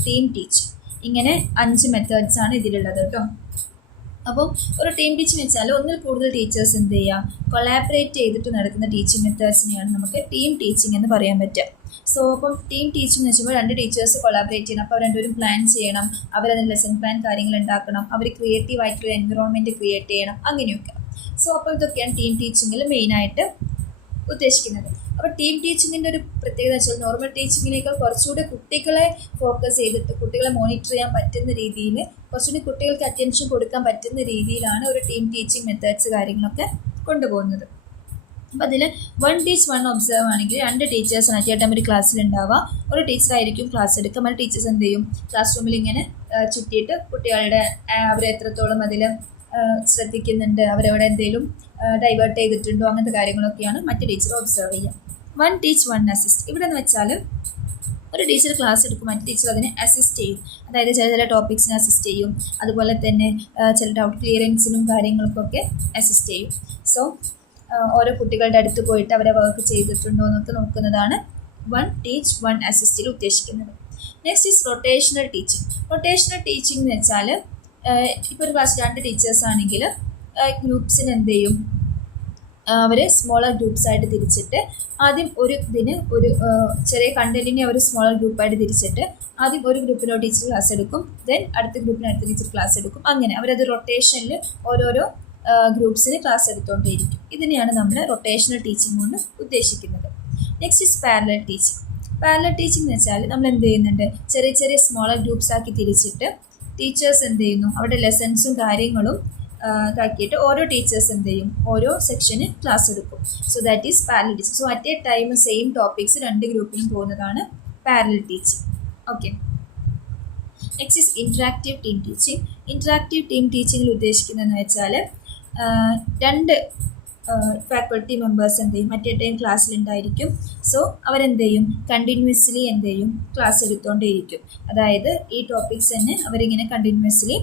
team teaching. ഇങ്ങനെ 5 മെത്തേഡ്സാണ് ഇതിലുള്ളത് കേട്ടോ. അപ്പം ഒരു ടീം ടീച്ചിങ് വെച്ചാൽ ഒന്നിൽ കൂടുതൽ ടീച്ചേഴ്സ് എന്ത് ചെയ്യുക, കൊളാബറേറ്റ് ചെയ്തിട്ട് നടക്കുന്ന ടീച്ചിങ് മെത്തേഡ്സിനെയാണ് നമുക്ക് ടീം ടീച്ചിങ് എന്ന് പറയാൻ പറ്റുക. സോ അപ്പം ടീം ടീച്ചിങ് എന്ന് വെച്ചുമ്പോൾ 2 ടീച്ചേഴ്സ് കൊളാബറേറ്റ് ചെയ്യണം. അപ്പോൾ അവർ രണ്ടുപേരും പ്ലാൻ ചെയ്യണം, അവരതിന് ലെസൺ പ്ലാൻ കാര്യങ്ങൾ ഉണ്ടാക്കണം, അവർ ക്രിയേറ്റീവ് ആയിട്ടുള്ള എൻവിറോൺമെൻറ്റ് ക്രിയേറ്റ് ചെയ്യണം, അങ്ങനെയൊക്കെ. സോ അപ്പോൾ ഇതൊക്കെയാണ് ടീം ടീച്ചിങ്ങിൽ മെയിനായിട്ട് ഉദ്ദേശിക്കുന്നത്. അപ്പോൾ ടീം ടീച്ചിങ്ങിൻ്റെ ഒരു പ്രത്യേകത വെച്ചാൽ നോർമൽ ടീച്ചിങ്ങിനേക്കാൾ കുറച്ചുകൂടി കുട്ടികളെ ഫോക്കസ് ചെയ്തിട്ട് കുട്ടികളെ മോണിറ്റർ ചെയ്യാൻ പറ്റുന്ന രീതിയിൽ, കുറച്ചുകൂടി കുട്ടികൾക്ക് അറ്റൻഷൻ കൊടുക്കാൻ പറ്റുന്ന രീതിയിലാണ് ഒരു ടീം ടീച്ചിങ് മെത്തേഡ്സ് കാര്യങ്ങളൊക്കെ കൊണ്ടുപോകുന്നത്. അപ്പോൾ അതിൽ വൺ ടീച്ച് വൺ ഒബ്സർവ് ആണെങ്കിൽ 2 ടീച്ചേഴ്സാണ് അറ്റ് ഒരു ക്ലാസ്സിലുണ്ടാവുക. ഒരു ടീച്ചറായിരിക്കും ക്ലാസ് എടുക്കുക. മറ്റു ടീച്ചേഴ്സ് എന്ത് ചെയ്യും, ക്ലാസ് റൂമിൽ ഇങ്ങനെ ചുറ്റിയിട്ട് കുട്ടികളുടെ അവരെ എത്രത്തോളം അതിൽ ശ്രദ്ധിക്കുന്നുണ്ട്, അവരവിടെ എന്തെങ്കിലും ഡൈവേർട്ട് ചെയ്തിട്ടുണ്ടോ, അങ്ങനത്തെ കാര്യങ്ങളൊക്കെയാണ് മറ്റു ടീച്ചർ ഒബ്സർവ് ചെയ്യുക. One teach one assist. ഇവിടെ എന്ന് വെച്ചാൽ ഒരു ടീച്ചർ ക്ലാസ് എടുക്കും, മറ്റു ടീച്ചർ അതിനെ അസിസ്റ്റ് ചെയ്യും. അതായത് ചില ടോപ്പിക്സിനെ അസിസ്റ്റ് ചെയ്യും, അതുപോലെ തന്നെ ചില ഡൗട്ട് ക്ലിയറൻസിനും കാര്യങ്ങൾക്കൊക്കെ അസിസ്റ്റ് ചെയ്യും. സോ ഓരോ കുട്ടികളുടെ അടുത്ത് പോയിട്ട് അവരെ വർക്ക് ചെയ്തിട്ടുണ്ടോ എന്നൊക്കെ നോക്കുന്നതാണ് വൺ ടീച്ച് വൺ അസിസ്റ്റിൽ ഉദ്ദേശിക്കുന്നത്. Next is rotational teaching. Rotational teaching എന്ന് വെച്ചാൽ ഇപ്പോൾ ഒരു ക്ലാസ് 2 ടീച്ചേഴ്സ് ആണെങ്കിൽ ഗ്രൂപ്പ്സിന് എന്ത് ചെയ്യും, അവർ സ്മോളർ ഗ്രൂപ്പ്സായിട്ട് തിരിച്ചിട്ട് ആദ്യം ഒരു ചെറിയ കണ്ടന്റിനെ അവർ സ്മോളർ ഗ്രൂപ്പായിട്ട് തിരിച്ചിട്ട് ആദ്യം ഒരു ഗ്രൂപ്പിനോ ടീച്ചർ ക്ലാസ് എടുക്കും, ദെൻ അടുത്ത ഗ്രൂപ്പിന് അടുത്ത ടീച്ചർ ക്ലാസ് എടുക്കും. അങ്ങനെ അവരത് റൊട്ടേഷനിൽ ഓരോരോ ഗ്രൂപ്പ്സിന് ക്ലാസ് എടുത്തുകൊണ്ടേയിരിക്കും. ഇതിനെയാണ് നമ്മൾ റൊട്ടേഷണൽ ടീച്ചിങ് കൊണ്ട് ഉദ്ദേശിക്കുന്നത്. Next is parallel teaching. Parallel teaching എന്ന് വെച്ചാൽ നമ്മൾ എന്ത് ചെയ്യുന്നുണ്ട്, ചെറിയ ചെറിയ സ്മോളർ ഗ്രൂപ്പ്സ് ആക്കി തിരിച്ചിട്ട് ടീച്ചേഴ്സ് എന്ത് ചെയ്യുന്നു, അവരുടെ ലെസൺസും കാര്യങ്ങളും ഇതാക്കിയിട്ട് ഓരോ ടീച്ചേഴ്സ് എന്ത് ചെയ്യും, ഓരോ സെക്ഷന് ക്ലാസ് എടുക്കും. So that is parallel teaching. So at a time same topics 2 ഗ്രൂപ്പിലും പോകുന്നതാണ് parallel teaching. Okay. Next is interactive team teaching. Interactive team ടീച്ചിങ്ങിൽ ഉദ്ദേശിക്കുന്നതെന്ന് വെച്ചാൽ 2 ഫാക്കൾട്ടി മെമ്പേഴ്സ് എന്ത് ചെയ്യും, മറ്റേ ടൈം ക്ലാസ്സിലുണ്ടായിരിക്കും. സോ അവരെന്ത് ചെയ്യും, കണ്ടിന്യൂസ്ലി എന്ത് ചെയ്യും, ക്ലാസ് എടുത്തുകൊണ്ടേയിരിക്കും. അതായത് ഈ ടോപ്പിക്സ് തന്നെ അവരിങ്ങനെ കണ്ടിന്യൂസ്ലി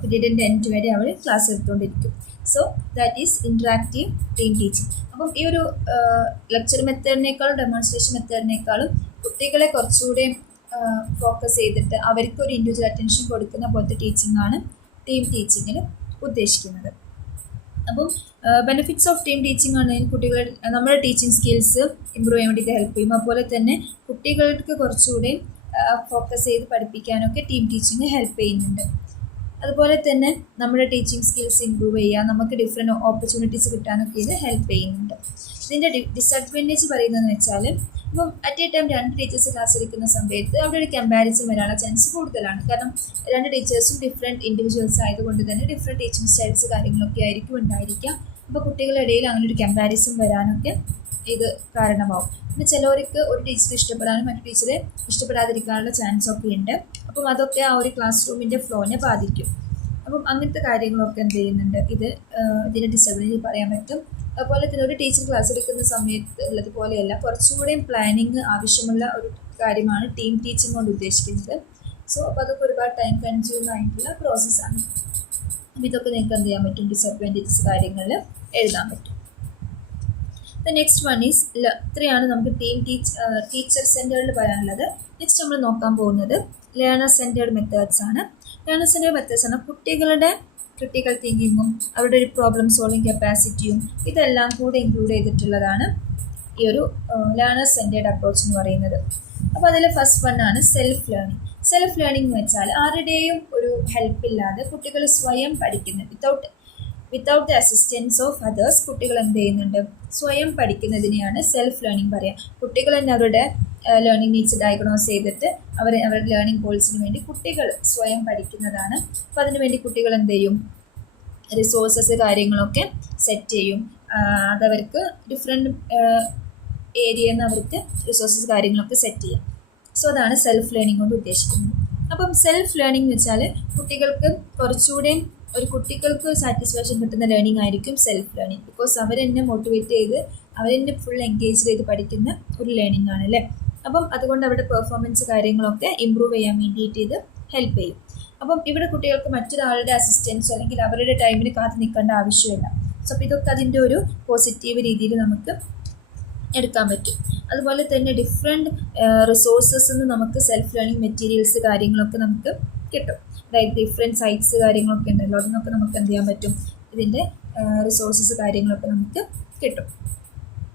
പീരീഡിൻ്റെ എൻഡ് വരെ അവർ ക്ലാസ് എടുത്തുകൊണ്ടിരിക്കും. So that is interactive team teaching. അപ്പം ഈ ഒരു ലെക്ചർ മെത്തേഡിനേക്കാളും ഡെമോൺസ്ട്രേഷൻ മെത്തേഡിനേക്കാളും കുട്ടികളെ കുറച്ചുകൂടെ ഫോക്കസ് ചെയ്തിട്ട് അവർക്കൊരു ഇൻഡിവിജ്വൽ അറ്റൻഷൻ കൊടുക്കുന്ന പോലത്തെ ടീച്ചിങ് ആണ് ടീം ടീച്ചിങ്ങിൽ ഉദ്ദേശിക്കുന്നത്. അപ്പം ബെനിഫിറ്റ്സ് ഓഫ് ടീം ടീച്ചിങ് ആണെങ്കിൽ കുട്ടികൾ നമ്മുടെ ടീച്ചിങ് സ്കിൽസ് ഇമ്പ്രൂവ് ചെയ്യാൻ വേണ്ടിയിട്ട് ഹെൽപ്പ് ചെയ്യും. അതുപോലെ തന്നെ കുട്ടികൾക്ക് കുറച്ചുകൂടെ ഫോക്കസ് ചെയ്ത് പഠിപ്പിക്കാനൊക്കെ ടീം ടീച്ചിങ് ഹെൽപ്പ് ചെയ്യുന്നുണ്ട്. അതുപോലെ തന്നെ നമ്മുടെ ടീച്ചിങ് സ്കിൽസ് ഇമ്പ്രൂവ് ചെയ്യുക, നമുക്ക് ഡിഫറെൻറ്റ് ഓപ്പർച്യൂണിറ്റീസ് കിട്ടാനൊക്കെ ഇത് ഹെൽപ്പ് ചെയ്യുന്നുണ്ട്. ഇതിൻ്റെ ഡിസഡ്വാൻറ്റേജ് പറയുന്നതെന്ന് വെച്ചാൽ ഇപ്പം at a time 2 teachers class എടുക്കുന്ന സമയത്ത് അവിടെ ഒരു കമ്പാരിസൺ വരാനുള്ള ചാൻസ് കൂടുതലാണ്. കാരണം 2 ടീച്ചേഴ്സും ഡിഫറെൻറ്റ് ഇൻഡിവിജ്വൽസ് ആയതുകൊണ്ട് തന്നെ ഡിഫറെൻറ്റ് ടീച്ചിങ് സ്റ്റൈൽസ് കാര്യങ്ങളൊക്കെ ആയിരിക്കും ഉണ്ടായിരിക്കുക. അപ്പോൾ കുട്ടികളുടെ ഇടയിൽ അങ്ങനെ ഒരു കമ്പാരിസൺ വരാനൊക്കെ ഇത് കാരണമാവും. പിന്നെ ചിലവർക്ക് ഒരു ടീച്ചറെ ഇഷ്ടപ്പെടാനും മറ്റു ടീച്ചറെ ഇഷ്ടപ്പെടാതിരിക്കാനുള്ള ചാൻസ് ഒക്കെ ഉണ്ട്. അപ്പം അതൊക്കെ ആ ഒരു ക്ലാസ് റൂമിൻ്റെ ഫ്ലോനെ ബാധിക്കും. അപ്പം അങ്ങനത്തെ കാര്യങ്ങളൊക്കെ എന്ത് ചെയ്യുന്നുണ്ട്, ഇതിൻ്റെ ഡിസഡ്വാൻറ്റേജ് പറയാൻ പറ്റും. അതുപോലെ തന്നെ ഒരു ടീച്ചർ ക്ലാസ് എടുക്കുന്ന സമയത്ത് ഉള്ളതുപോലെയല്ല, കുറച്ചും കൂടെയും പ്ലാനിങ് ആവശ്യമുള്ള ഒരു കാര്യമാണ് ടീം ടീച്ചിങ് കൊണ്ട് ഉദ്ദേശിക്കുന്നത്. സോ അപ്പോൾ അതൊക്കെ ഒരുപാട് ടൈം കൺസ്യൂം ആയിട്ടുള്ള പ്രോസസ്സാണ്. അപ്പോൾ ഇതൊക്കെ നിങ്ങൾക്ക് എന്ത് ചെയ്യാൻ പറ്റും, ഡിസഡ്വാൻറ്റേജസ് കാര്യങ്ങളിൽ എഴുതാൻ പറ്റും. ദ നെക്സ്റ്റ് വൺ ഈസ് ഇത്രയാണ് നമുക്ക് ടീച്ചർ സെൻറ്റേർഡിൽ പറയാനുള്ളത്. നെക്സ്റ്റ് നമ്മൾ നോക്കാൻ പോകുന്നത് ലേണർ സെൻറ്റേർഡ് മെത്തേഡ്സ് ആണ്. ലേണർ സെൻറ്റേർഡ് മെത്തേഡ്സ് ആണ് കുട്ടികളുടെ ക്രിട്ടിക്കൽ തിങ്കിങ്ങും അവരുടെ ഒരു പ്രോബ്ലം സോൾവിങ് കപ്പാസിറ്റിയും ഇതെല്ലാം കൂടെ ഇൻക്ലൂഡ് ചെയ്തിട്ടുള്ളതാണ് ഈ ഒരു ലേണർ സെൻറ്റേർഡ് അപ്രോച്ച് എന്ന് പറയുന്നത്. അപ്പോൾ അതിൽ ഫസ്റ്റ് വൺ ആണ് സെൽഫ് ലേണിംഗ്. സെൽഫ് ലേണിംഗ് എന്ന് വെച്ചാൽ ആരുടെയും ഒരു ഹെൽപ്പില്ലാതെ കുട്ടികൾ സ്വയം പഠിക്കുന്നത്, without the assistance of others കുട്ടികൾ എന്ത് ചെയ്യുന്നുണ്ട്, സ്വയം പഠിക്കുന്നതിനെയാണ് സെൽഫ് ലേണിംഗ് പറയുക. കുട്ടികൾ തന്നെ അവരുടെ ലേണിംഗ് നീഡ്സ് ഡയഗ്നോസ് ചെയ്തിട്ട് അവരുടെ ലേണിംഗ് ഗോൾസിന് വേണ്ടി കുട്ടികൾ സ്വയം പഠിക്കുന്നതാണ്. അപ്പോൾ അതിന് വേണ്ടി കുട്ടികൾ എന്ത് ചെയ്യും, റിസോഴ്സസ് കാര്യങ്ങളൊക്കെ സെറ്റ് ചെയ്യും. അതവർക്ക് ഡിഫറെൻറ്റ് ഏരിയയിൽ നിന്ന് അവർക്ക് റിസോഴ്സസ് കാര്യങ്ങളൊക്കെ സെറ്റ് ചെയ്യാം. സോ അതാണ് സെൽഫ് ലേണിംഗ് കൊണ്ട് ഉദ്ദേശിക്കുന്നത്. അപ്പം സെൽഫ് ലേണിംഗ് എന്ന് വെച്ചാൽ കുട്ടികൾക്ക് കുറച്ചുകൂടെ കുട്ടികൾക്ക് സാറ്റിസ്ഫാക്ഷൻ കിട്ടുന്ന ലേണിംഗ് ആയിരിക്കും സെൽഫ് ലേണിംഗ്. ബിക്കോസ് അവരെന്നെ മോട്ടിവേറ്റ് ചെയ്ത് അവരെന്നെ ഫുൾ എൻഗേജ് ചെയ്ത് പഠിക്കുന്ന ഒരു ലേണിംഗ് ആണ് അല്ലേ. അപ്പം അതുകൊണ്ട് അവരുടെ പെർഫോമൻസ് കാര്യങ്ങളൊക്കെ ഇമ്പ്രൂവ് ചെയ്യാൻ വേണ്ടിയിട്ട് ഇത് ഹെൽപ്പ് ചെയ്യും. അപ്പം ഇവിടെ കുട്ടികൾക്ക് മറ്റൊരാളുടെ അസിസ്റ്റൻസ് അല്ലെങ്കിൽ അവരുടെ ടൈമിന് കാത്ത് നിൽക്കേണ്ട ആവശ്യമില്ല. സോ അപ്പോൾ ഇതൊക്കെ അതിൻ്റെ ഒരു പോസിറ്റീവ് രീതിയിൽ നമുക്ക് എടുക്കാൻ പറ്റും. അതുപോലെ തന്നെ ഡിഫറെൻറ്റ് റിസോഴ്സസ് നിന്ന് നമുക്ക് സെൽഫ് ലേണിംഗ് മെറ്റീരിയൽസ് കാര്യങ്ങളൊക്കെ നമുക്ക് കിട്ടും. അതായത് ഡിഫറെൻറ്റ് സൈറ്റ്സ് കാര്യങ്ങളൊക്കെ ഉണ്ടല്ലോ, അതിനൊക്കെ നമുക്ക് എന്ത് ചെയ്യാൻ പറ്റും, ഇതിൻ്റെ റിസോഴ്സസ് കാര്യങ്ങളൊക്കെ നമുക്ക് കിട്ടും.